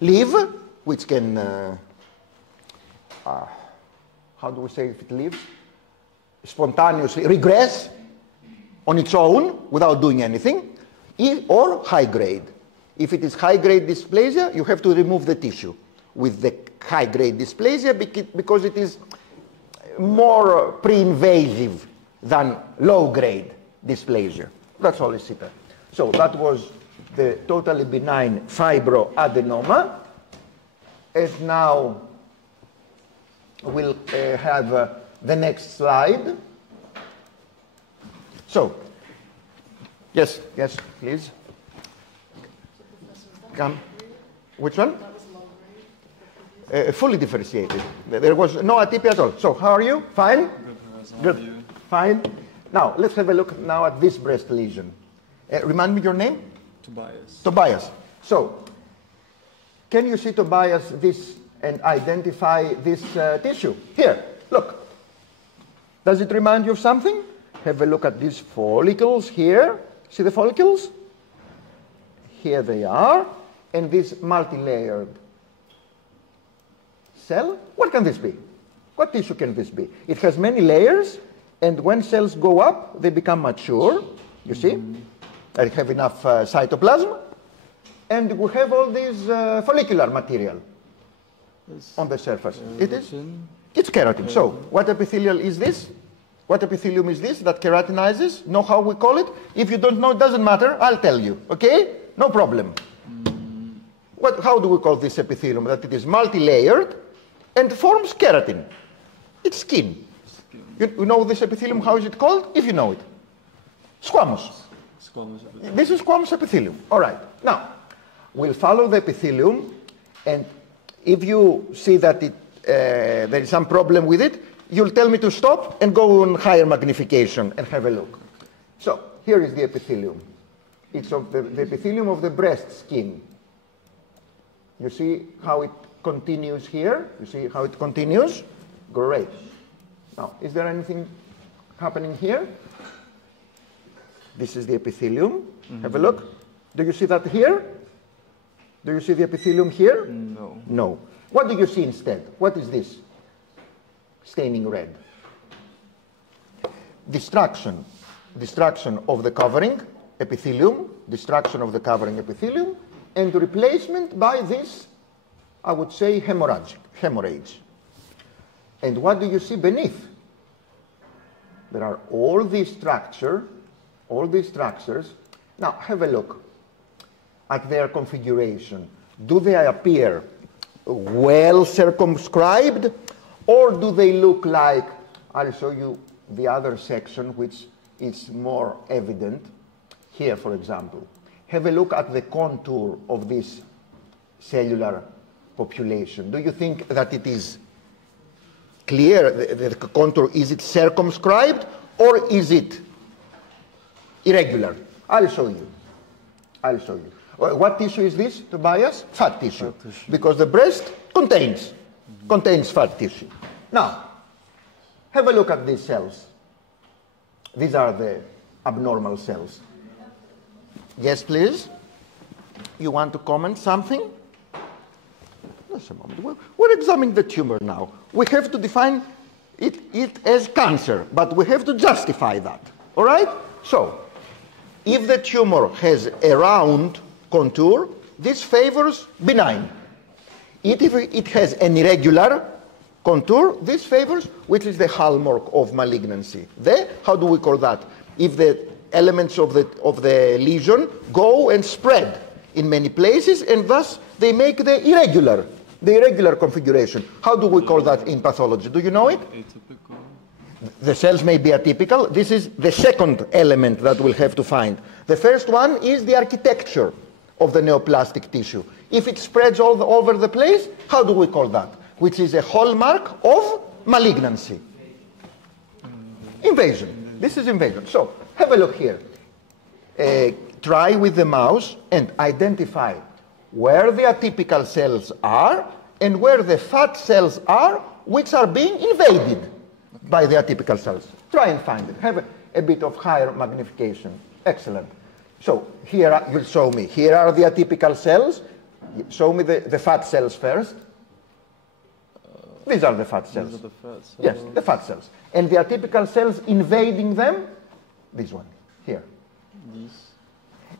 live, which can, how do we say if it lives? Spontaneously regress on its own without doing anything, or high-grade. If it is high-grade dysplasia, you have to remove the tissue with the high-grade dysplasia because it is more pre-invasive than low-grade dysplasia. That's all it's there. So that was the totally benign fibroadenoma. And now we'll have the next slide. So, yes, please. Come. Which one? Fully differentiated. There was no atypia at all. So, how are you? Fine? Good. Fine. Now, let's have a look now at this breast lesion. Remind me your name? Tobias. Tobias. So, can you see, Tobias, this and identify this tissue? Here, look. Does it remind you of something? Have a look at these follicles here. See the follicles? Here they are. And this multi-layered cell. What can this be? What tissue can this be? It has many layers, and when cells go up, they become mature. You see? They have enough cytoplasm. And we have all this follicular material on the surface. It is? It's keratin. So, what epithelial is this? What epithelium is this that keratinizes? Know how we call it? If you don't know, it doesn't matter. I'll tell you. Okay? No problem. How do we call this epithelium? That it is multi-layered and forms keratin. It's skin. You know this epithelium, how is it called? If you know it. Squamous. This is squamous epithelium. All right. Now, we'll follow the epithelium, and if you see that there is some problem with it, you'll tell me to stop and go on higher magnification and have a look. So, here is the epithelium. It's of the epithelium of the breast skin. You see how it continues here? You see how it continues? Great. Now, is there anything happening here? This is the epithelium. Have a look. Do you see that here? Do you see the epithelium here? No. No. What do you see instead? What is this? Staining red. Destruction. Destruction of the covering epithelium. Destruction of the covering epithelium. And replacement by this, I would say, hemorrhage. And what do you see beneath? There are all these structures. Now, have a look at their configuration. Do they appear well circumscribed, or do they look like, I'll show you the other section which is more evident. Here, for example. Have a look at the contour of this cellular population. Do you think that it is clear, the contour, is it circumscribed or is it irregular? I'll show you. What tissue is this, Tobias? Fat tissue. Because the breast contains fat tissue. Now, have a look at these cells. These are the abnormal cells. Yes, please. You want to comment something? Just a moment. We're examining the tumor now. We have to define it as cancer, but we have to justify that. All right? So, if the tumor has a round contour, this favors benign. If it has an irregular contour, this favors, which is the hallmark of malignancy. How do we call that? If the elements of the lesion go and spread in many places, and thus they make the irregular configuration. How do we call that in pathology? Do you know it? Atypical. The cells may be atypical. This is the second element that we'll have to find. The first one is the architecture of the neoplastic tissue. If it spreads all over the place, how do we call that? Which is a hallmark of malignancy. Invasion. This is invasion. So, have a look here. Try with the mouse and identify where the atypical cells are and where the fat cells are, which are being invaded by the atypical cells. Try and find it. Have a bit of higher magnification. Excellent. So here you'll show me. Here are the atypical cells. Show me the fat cells first. These are the fat cells. These are the fat cells. Yes, the fat cells. And the atypical cells invading them, this one, here. These.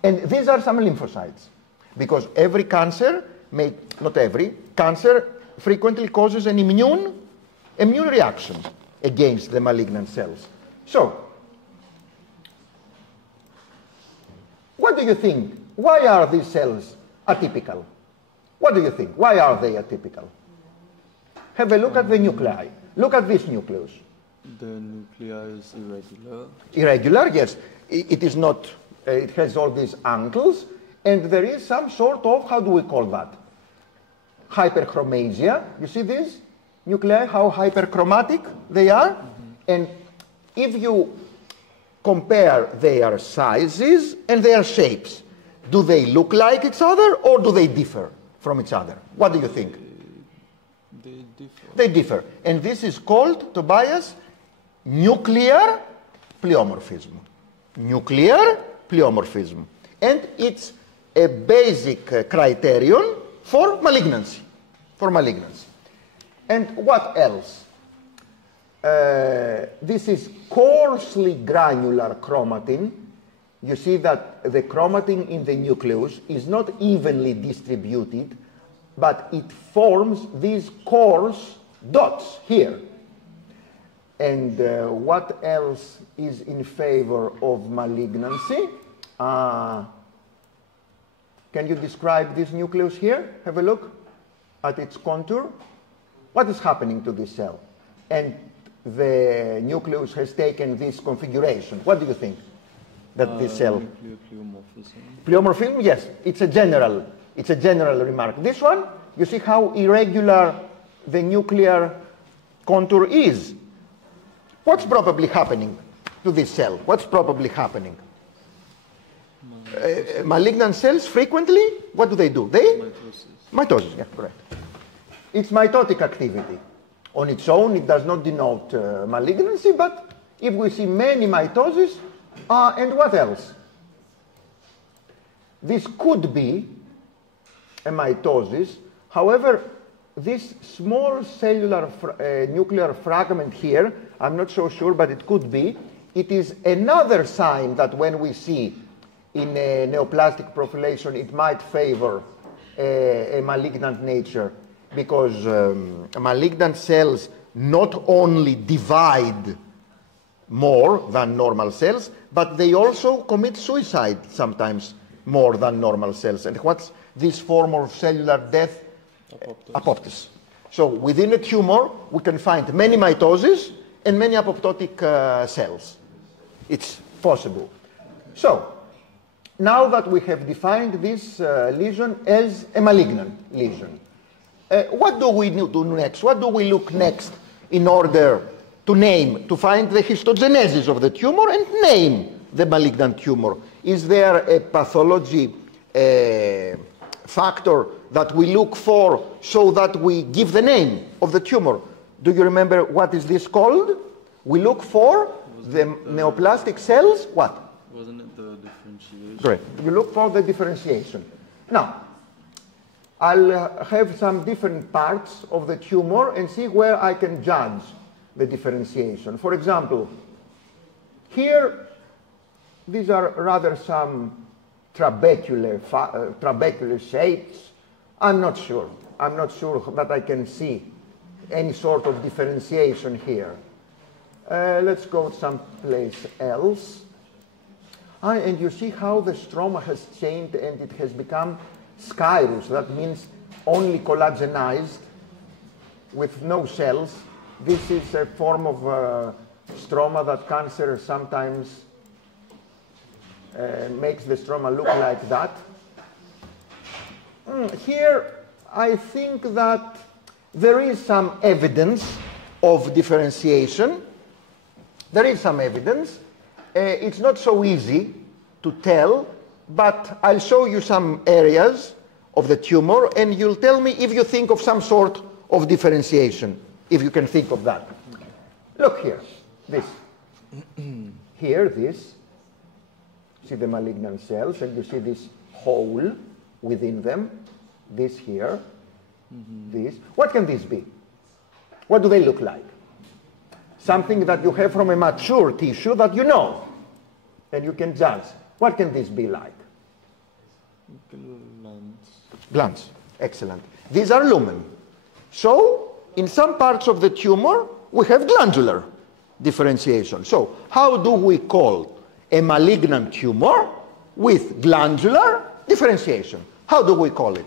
And these are some lymphocytes. Because every cancer, not every, cancer frequently causes an immune reaction against the malignant cells. So, what do you think? Why are these cells atypical? What do you think? Why are they atypical? Have a look at the nuclei. Look at this nucleus. The nuclei is irregular. Irregular, yes. It is not, it has all these angles, and there is some sort of, how do we call that? Hyperchromasia. You see these nuclei, how hyperchromatic they are? And if you compare their sizes and their shapes, do they look like each other or do they differ from each other? What do you think? They differ. They differ. And this is called, Tobias, nuclear pleomorphism. Nuclear pleomorphism. And it's a basic criterion for malignancy. And what else? This is coarsely granular chromatin. You see that the chromatin in the nucleus is not evenly distributed, but it forms these coarse dots here. And what else is in favor of malignancy? Can you describe this nucleus here? Have a look at its contour. What is happening to this cell? And the nucleus has taken this configuration. What do you think that this cell? Nuclear pleomorphism. Pleomorphism, yes, it's a general remark. This one, you see how irregular the nuclear contour is. What's probably happening to this cell? What's probably happening? Malignant cells frequently, what do? They Mitosis. Mitosis, yeah, correct. It's mitotic activity. On its own, it does not denote malignancy, but if we see many mitoses, and what else? This could be a mitosis. However, this small cellular nuclear fragment here, I'm not so sure, but it could be. It is another sign that when we see in a neoplastic profilation, it might favor a malignant nature, because malignant cells not only divide more than normal cells, but they also commit suicide sometimes more than normal cells. And what's this form of cellular death? Apoptosis. So within a tumor, we can find many mitoses and many apoptotic cells. It's possible. So now that we have defined this lesion as a malignant lesion, what do we do next? What do we look next in order to find the histogenesis of the tumor and name the malignant tumor? Is there a pathology factor that we look for so that we give the name of the tumor? Do you remember what is this called? We look for the neoplastic cells. What? Wasn't it the differentiation? Great. You look for the differentiation. Now, I'll have some different parts of the tumor and see where I can judge the differentiation. For example, here, these are rather some trabecular shapes. I'm not sure that I can see any sort of differentiation here. Let's go someplace else. And you see how the stroma has changed and it has become scirrhous. That means only collagenized with no cells. This is a form of stroma that cancer sometimes makes the stroma look like that. Here, I think that there is some evidence of differentiation. There is some evidence. It's not so easy to tell, but I'll show you some areas of the tumor, and you'll tell me if you think of some sort of differentiation, if you can think of that. Look here, this. Here, this. See the malignant cells, and you see this hole within them. This here, this. What can this be? What do they look like? Something that you have from a mature tissue that you know, and you can judge. What can this be like? Glands. Excellent. These are lumen. So, in some parts of the tumor, we have glandular differentiation. So, how do we call a malignant tumor with glandular differentiation? How do we call it?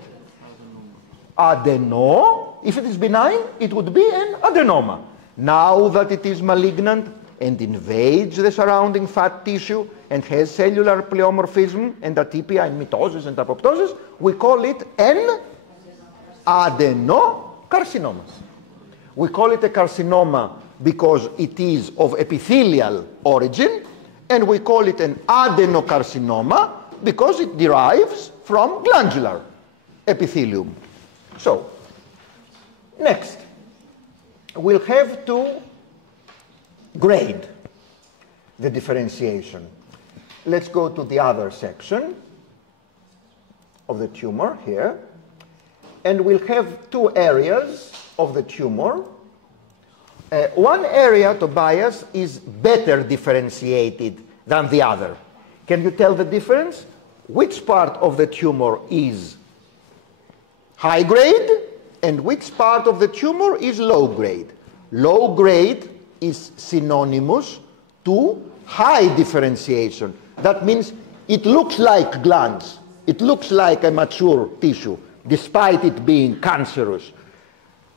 Adeno. If it is benign, it would be an adenoma. Now that it is malignant and invades the surrounding fat tissue and has cellular pleomorphism and atypia and mitosis and apoptosis, we call it an adenocarcinoma. We call it a carcinoma because it is of epithelial origin, and we call it an adenocarcinoma because it derives from glandular epithelium. So, next, we'll have to grade the differentiation. Let's go to the other section of the tumor here, and we'll have two areas of the tumor. One area, Tobias, is better differentiated than the other. Can you tell the difference? Which part of the tumor is high grade and which part of the tumor is low grade? Low grade is synonymous to high differentiation. That means it looks like glands. It looks like a mature tissue, despite it being cancerous.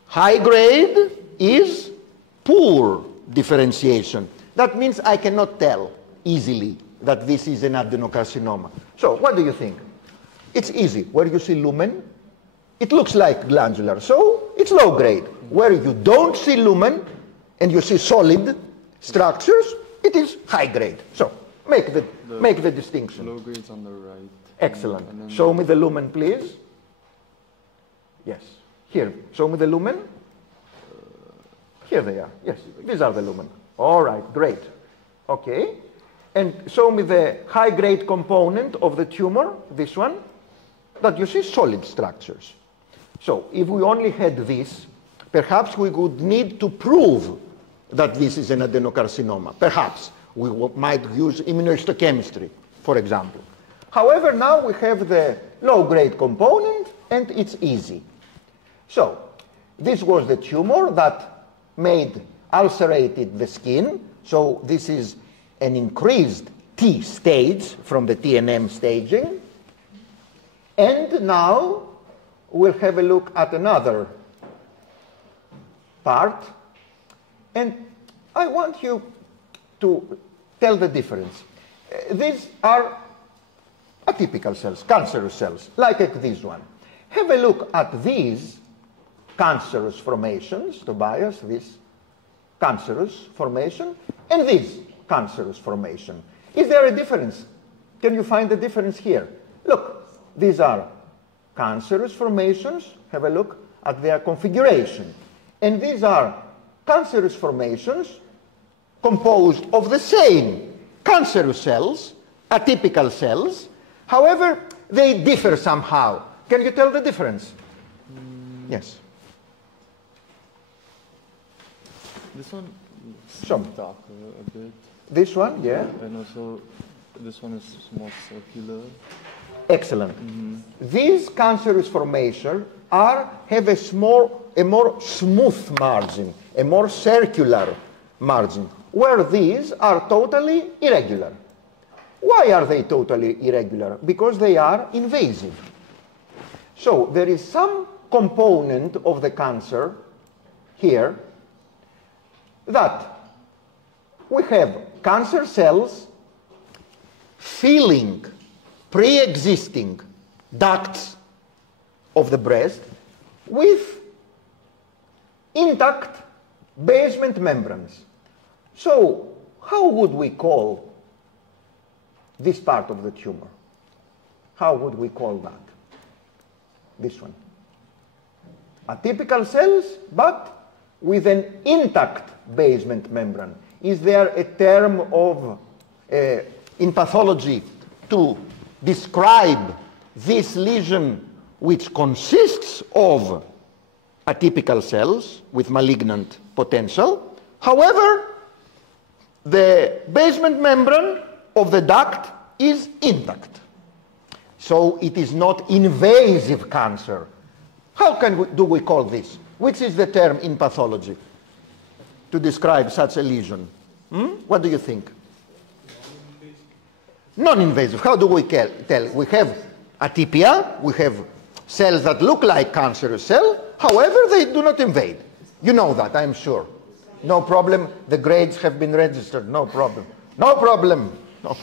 High grade is poor differentiation. That means I cannot tell easily that this is an adenocarcinoma. So what do you think? It's easy. Where you see lumen, it looks like glandular, so it's low grade. Where you don't see lumen and you see solid structures, it is high grade. So make the distinction. Low grade's on the right. Excellent. Show me the lumen, please. Yes. Here. Show me the lumen. Here they are. Yes. These are the lumen. All right. Great. Okay. And show me the high-grade component of the tumor, this one, that you see solid structures. So if we only had this, perhaps we would need to prove that this is an adenocarcinoma. Perhaps we might use immunohistochemistry, for example. However, now we have the low-grade component, and it's easy. So this was the tumor that ulcerated the skin. So this is an increased T stage from the TNM staging. And now we'll have a look at another part. And I want you to tell the difference. These are atypical cells, cancerous cells, like this one. Have a look at these cancerous formations, Tobias, this cancerous formation, and this cancerous formation. Is there a difference? Can you find the difference here? Look, these are cancerous formations. Have a look at their configuration. And these are cancerous formations composed of the same cancerous cells, atypical cells. However, they differ somehow. Can you tell the difference? Yes. This one Some. looks darker a bit. This one, yeah. And also, this one is more circular. Excellent. These cancerous formations have a more smooth margin, a more circular margin, where these are totally irregular. Why are they totally irregular? Because they are invasive. So there is some component of the cancer here that we have cancer cells filling pre-existing ducts of the breast with intact basement membranes. So how would we call this part of the tumor? How would we call that? This one. Atypical cells, but with an intact basement membrane. Is there a term of, in pathology, to describe this lesion which consists of atypical cells with malignant potential? However, the basement membrane of the duct is intact. So it is not invasive cancer. How do we call this? Which is the term in pathology to describe such a lesion? What do you think? Non-invasive. How do we tell? We have atypia, we have cells that look like cancerous cells, however, they do not invade. You know that, I'm sure. No problem. The grades have been registered. No problem. No problem. No.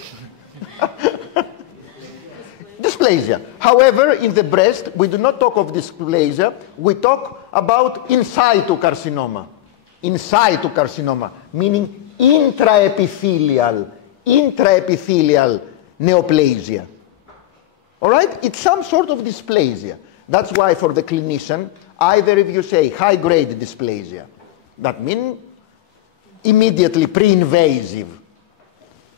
Dysplasia. However, in the breast, we do not talk of dysplasia. We talk about in situ carcinoma. In situ carcinoma, meaning intraepithelial neoplasia. All right? It's some sort of dysplasia. That's why for the clinician, either if you say high-grade dysplasia, that means immediately pre-invasive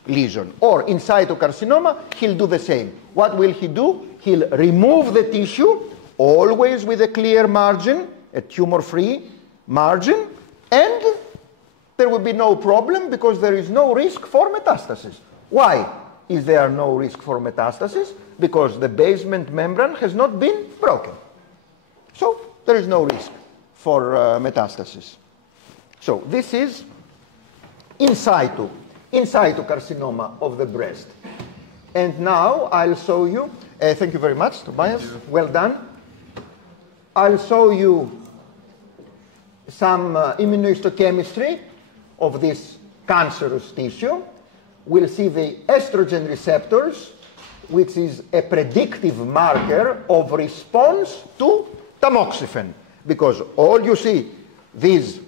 lesion, or in situ carcinoma, he'll do the same. What will he do? He'll remove the tissue, always with a clear margin, a tumor-free margin, and there will be no problem because there is no risk for metastasis. Why is there no risk for metastasis? Because the basement membrane has not been broken. So there is no risk for metastasis. So this is in situ carcinoma of the breast. And now I'll show you, thank you very much, Tobias, well done. I'll show you some immunohistochemistry of this cancerous tissue. We'll see the estrogen receptors, which is a predictive marker of response to tamoxifen, because all you see, these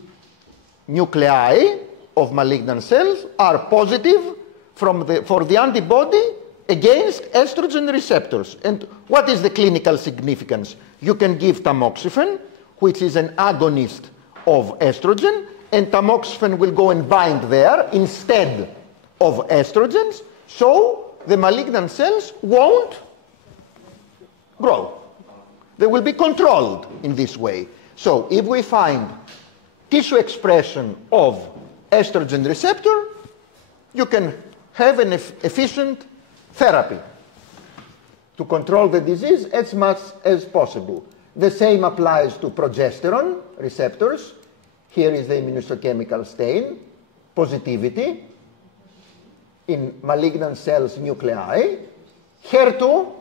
nuclei of malignant cells are positive for the antibody against estrogen receptors. And what is the clinical significance? You can give tamoxifen, which is an agonist of estrogen, and tamoxifen will go and bind there instead of estrogens, so the malignant cells won't grow. They will be controlled in this way. So if we find tissue expression of estrogen receptor, you can have an efficient therapy to control the disease as much as possible. The same applies to progesterone receptors. Here is the immunohistochemical stain, positivity in malignant cells nuclei. HER2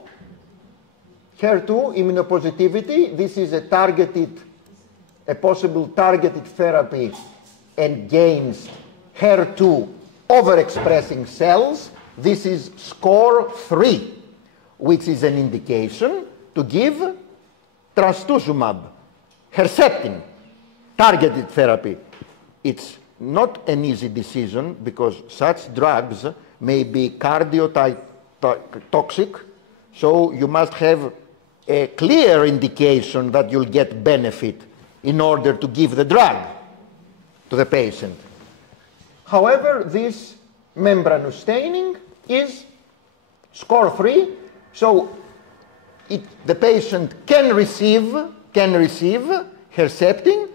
immunopositivity. This is a possible targeted therapy against HER2 overexpressing cells. This is score 3, which is an indication to give trastuzumab, Herceptin, targeted therapy. It's not an easy decision because such drugs may be cardiotoxic, so you must have a clear indication that you'll get benefit in order to give the drug to the patient. However, this membranous staining is score 3, so the patient can receive Herceptin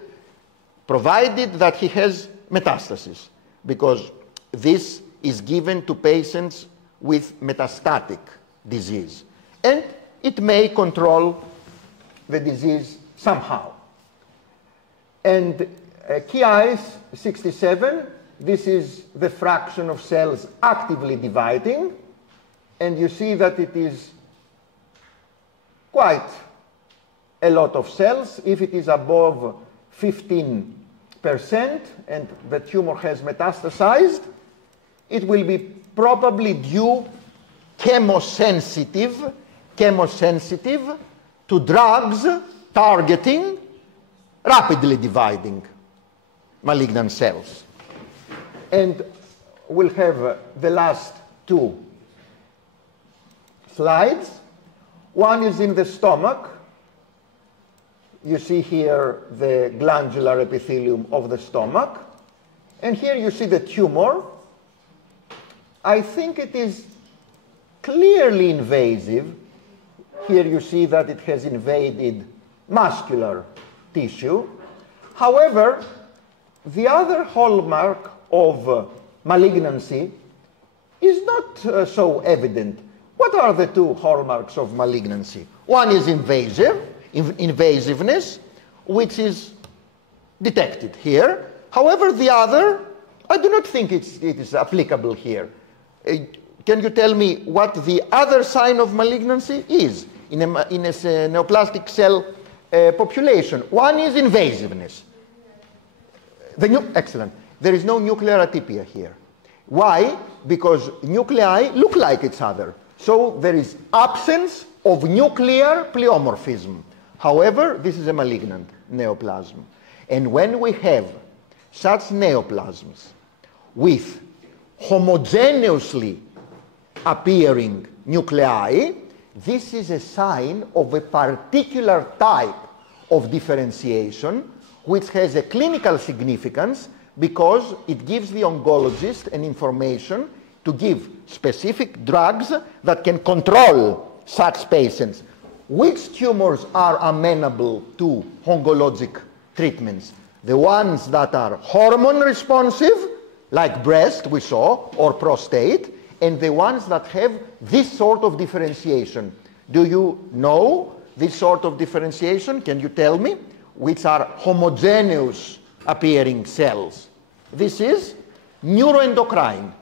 provided that he has metastasis, because this is given to patients with metastatic disease, and it may control the disease somehow. And KIs 67, this is the fraction of cells actively dividing, and you see that it is quite a lot of cells. If it is above 15% and the tumor has metastasized, it will be probably due chemosensitive to drugs targeting rapidly dividing malignant cells. And we'll have the last two slides. One is in the stomach. You see here the glandular epithelium of the stomach. And here you see the tumor. I think it is clearly invasive. Here you see that it has invaded muscular tissue. However, the other hallmark of malignancy is not so evident. What are the two hallmarks of malignancy? One is invasiveness, which is detected here. However, the other, I do not think it is applicable here. Can you tell me what the other sign of malignancy is in a neoplastic cell population? One is invasiveness. Excellent. There is no nuclear atypia here. Why? Because nuclei look like each other. So there is absence of nuclear pleomorphism. However, this is a malignant neoplasm. And when we have such neoplasms with homogeneously appearing nuclei, this is a sign of a particular type of differentiation which has a clinical significance because it gives the oncologist an information to give specific drugs that can control such patients. Which tumors are amenable to oncologic treatments? The ones that are hormone responsive, like breast we saw, or prostate, and the ones that have this sort of differentiation. Do you know this sort of differentiation? Can you tell me? Which are homogeneous appearing cells. This is neuroendocrine.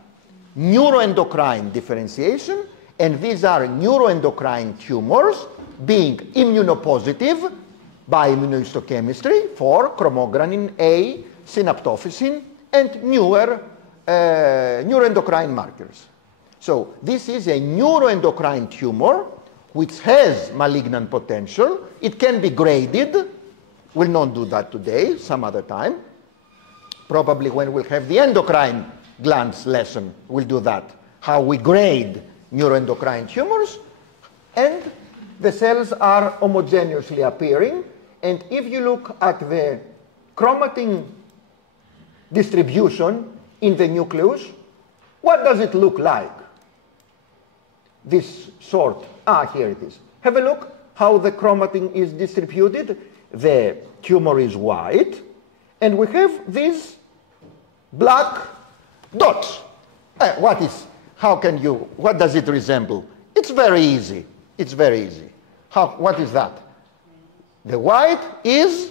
Neuroendocrine differentiation, and these are neuroendocrine tumors being immunopositive by immunohistochemistry for chromogranin A, synaptophysin, and newer neuroendocrine markers. So this is a neuroendocrine tumor which has malignant potential. It can be graded. We'll not do that today, some other time. Probably when we'll have the endocrine glands lesson, we'll do that. How we grade neuroendocrine tumors. And the cells are homogeneously appearing. And if you look at the chromatin distribution in the nucleus, what does it look like? This sort, here it is. Have a look how the chromatin is distributed. The tumor is white, and we have these black dots. What does it resemble? It's very easy. It's very easy. What is that? The white is,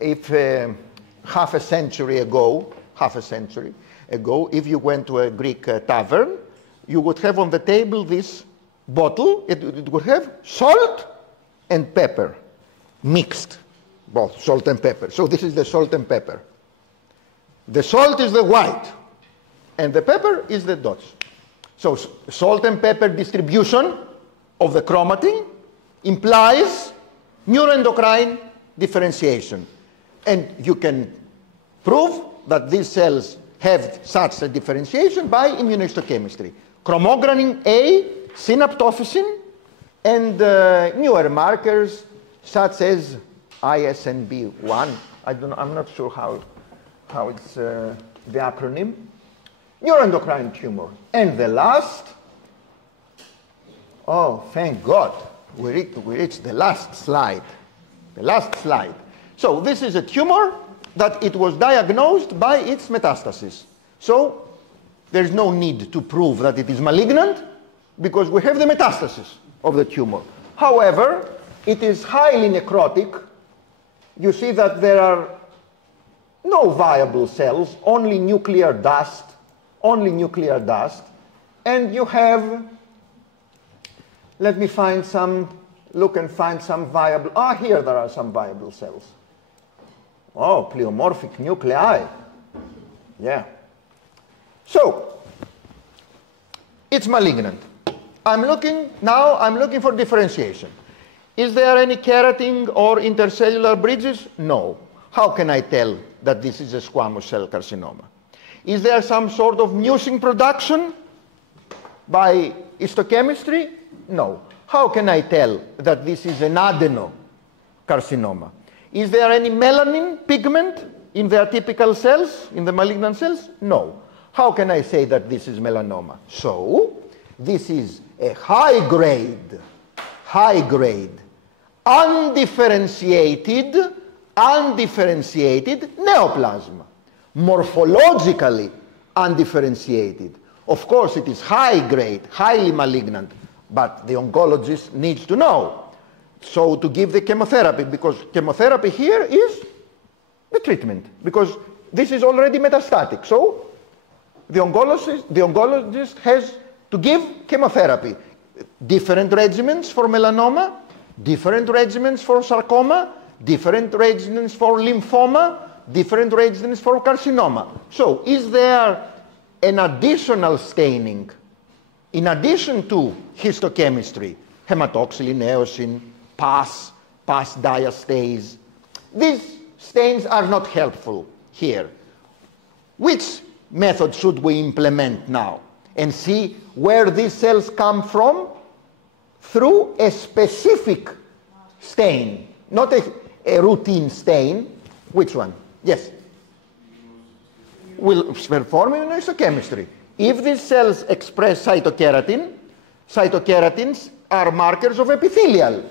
if half a century ago, if you went to a Greek tavern, you would have on the table this bottle. It would have salt and pepper mixed, both salt and pepper. So this is the salt and pepper. The salt is the white, and the pepper is the dots. So salt and pepper distribution of the chromatin implies neuroendocrine differentiation. And you can prove that these cells have such a differentiation by immunohistochemistry. Chromogranin A, synaptophysin, and newer markers such as ISNB1. I'm not sure how it's the acronym. Neuroendocrine tumor. And the last, oh, thank God, we reached the last slide. The last slide. So this is a tumor that it was diagnosed by its metastasis. So there's no need to prove that it is malignant because we have the metastasis of the tumor. However, it is highly necrotic. You see that there are no viable cells, only nuclear dust, and you have, let me find some, look and find some viable, here there are some viable cells. Oh, pleomorphic nuclei. Yeah. So, it's malignant. I'm looking for differentiation. Is there any keratin or intercellular bridges? No. How can I tell that this is a squamous cell carcinoma? Is there some sort of mucin production by histochemistry? No. How can I tell that this is an adenocarcinoma? Is there any melanin pigment in the atypical cells, in the malignant cells? No. How can I say that this is melanoma? So, this is a high-grade, undifferentiated neoplasm. Morphologically undifferentiated. Of course, it is high-grade, highly malignant, but the oncologist needs to know. So to give the chemotherapy, because chemotherapy here is the treatment, because this is already metastatic. So the oncologist has to give chemotherapy. Different regimens for melanoma, different regimens for sarcoma, different regimens for lymphoma, different regimens for carcinoma. So is there an additional staining in addition to histochemistry, hematoxylin, eosin, PAS diastase? These stains are not helpful here. Which method should we implement now and see where these cells come from? Through a specific stain, not a routine stain. Which one? Yes. We'll perform immunohistochemistry. If these cells express cytokeratin, cytokeratins are markers of epithelial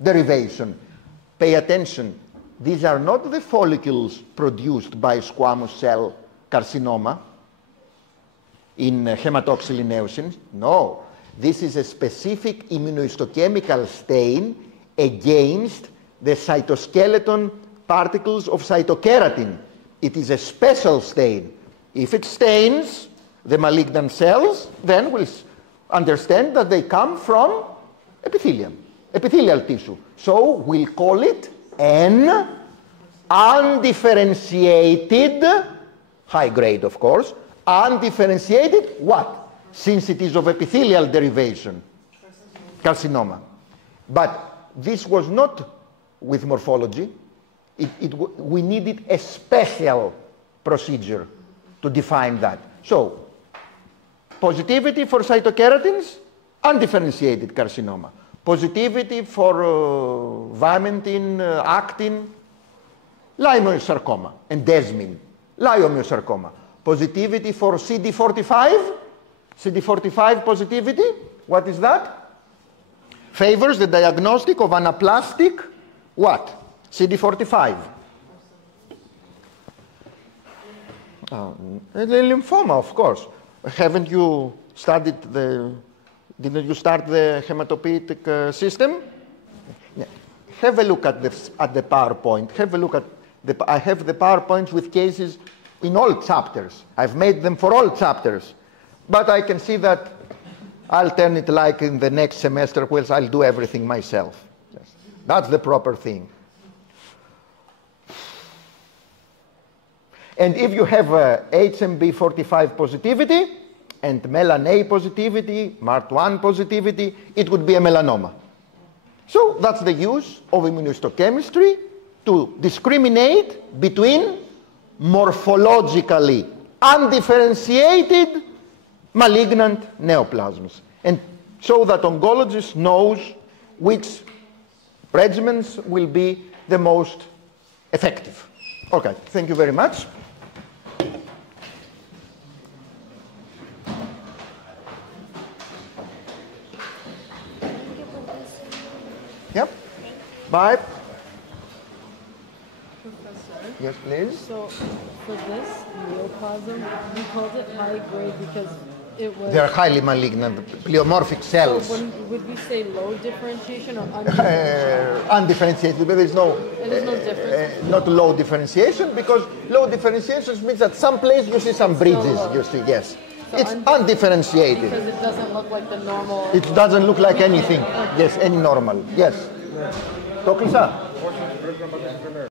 derivation. Pay attention. These are not the follicles produced by squamous cell carcinoma in hematoxylin eosin. No. This is a specific immunohistochemical stain against the cytoskeleton particles of cytokeratin It is a special stain. If it stains the malignant cells, then we'll understand that they come from epithelial tissue. So we'll call it an undifferentiated, high grade of course, undifferentiated what? Since it is of epithelial derivation, carcinoma. But this was not with morphology. We needed a special procedure to define that. So, positivity for cytokeratins, undifferentiated carcinoma. Positivity for vimentin, actin, leiomyosarcoma, and desmin, leiomyosarcoma. Positivity for CD45, CD45 positivity, what is that? Favors the diagnostic of anaplastic, what? CD45. The lymphoma, of course. Haven't you studied didn't you start the hematopoietic system? Yeah. Have a look at the PowerPoint. Have a look at I have the PowerPoints with cases in all chapters. I've made them for all chapters. But I can see that I'll turn it like in the next semester, whilst I'll do everything myself. Yes. That's the proper thing. And if you have HMB45 positivity and melan-A positivity, MART1 positivity, it would be a melanoma. So that's the use of immunohistochemistry to discriminate between morphologically undifferentiated malignant neoplasms, and so that oncologist knows which regimens will be the most effective. Okay, thank you very much. Yep. Bye. Professor. Yes, please. So for this neoplasm, we called it high grade because it was... They are highly malignant, pleomorphic cells. So would we say low differentiation or Undifferentiated, but there's no, There's no difference? not low differentiation, because low differentiation means that some place you see some bridges, you see, yes. So It's undifferentiated. Because it doesn't look like the normal... It doesn't look like anything. Yes, any normal. Yes. Το κλεισά.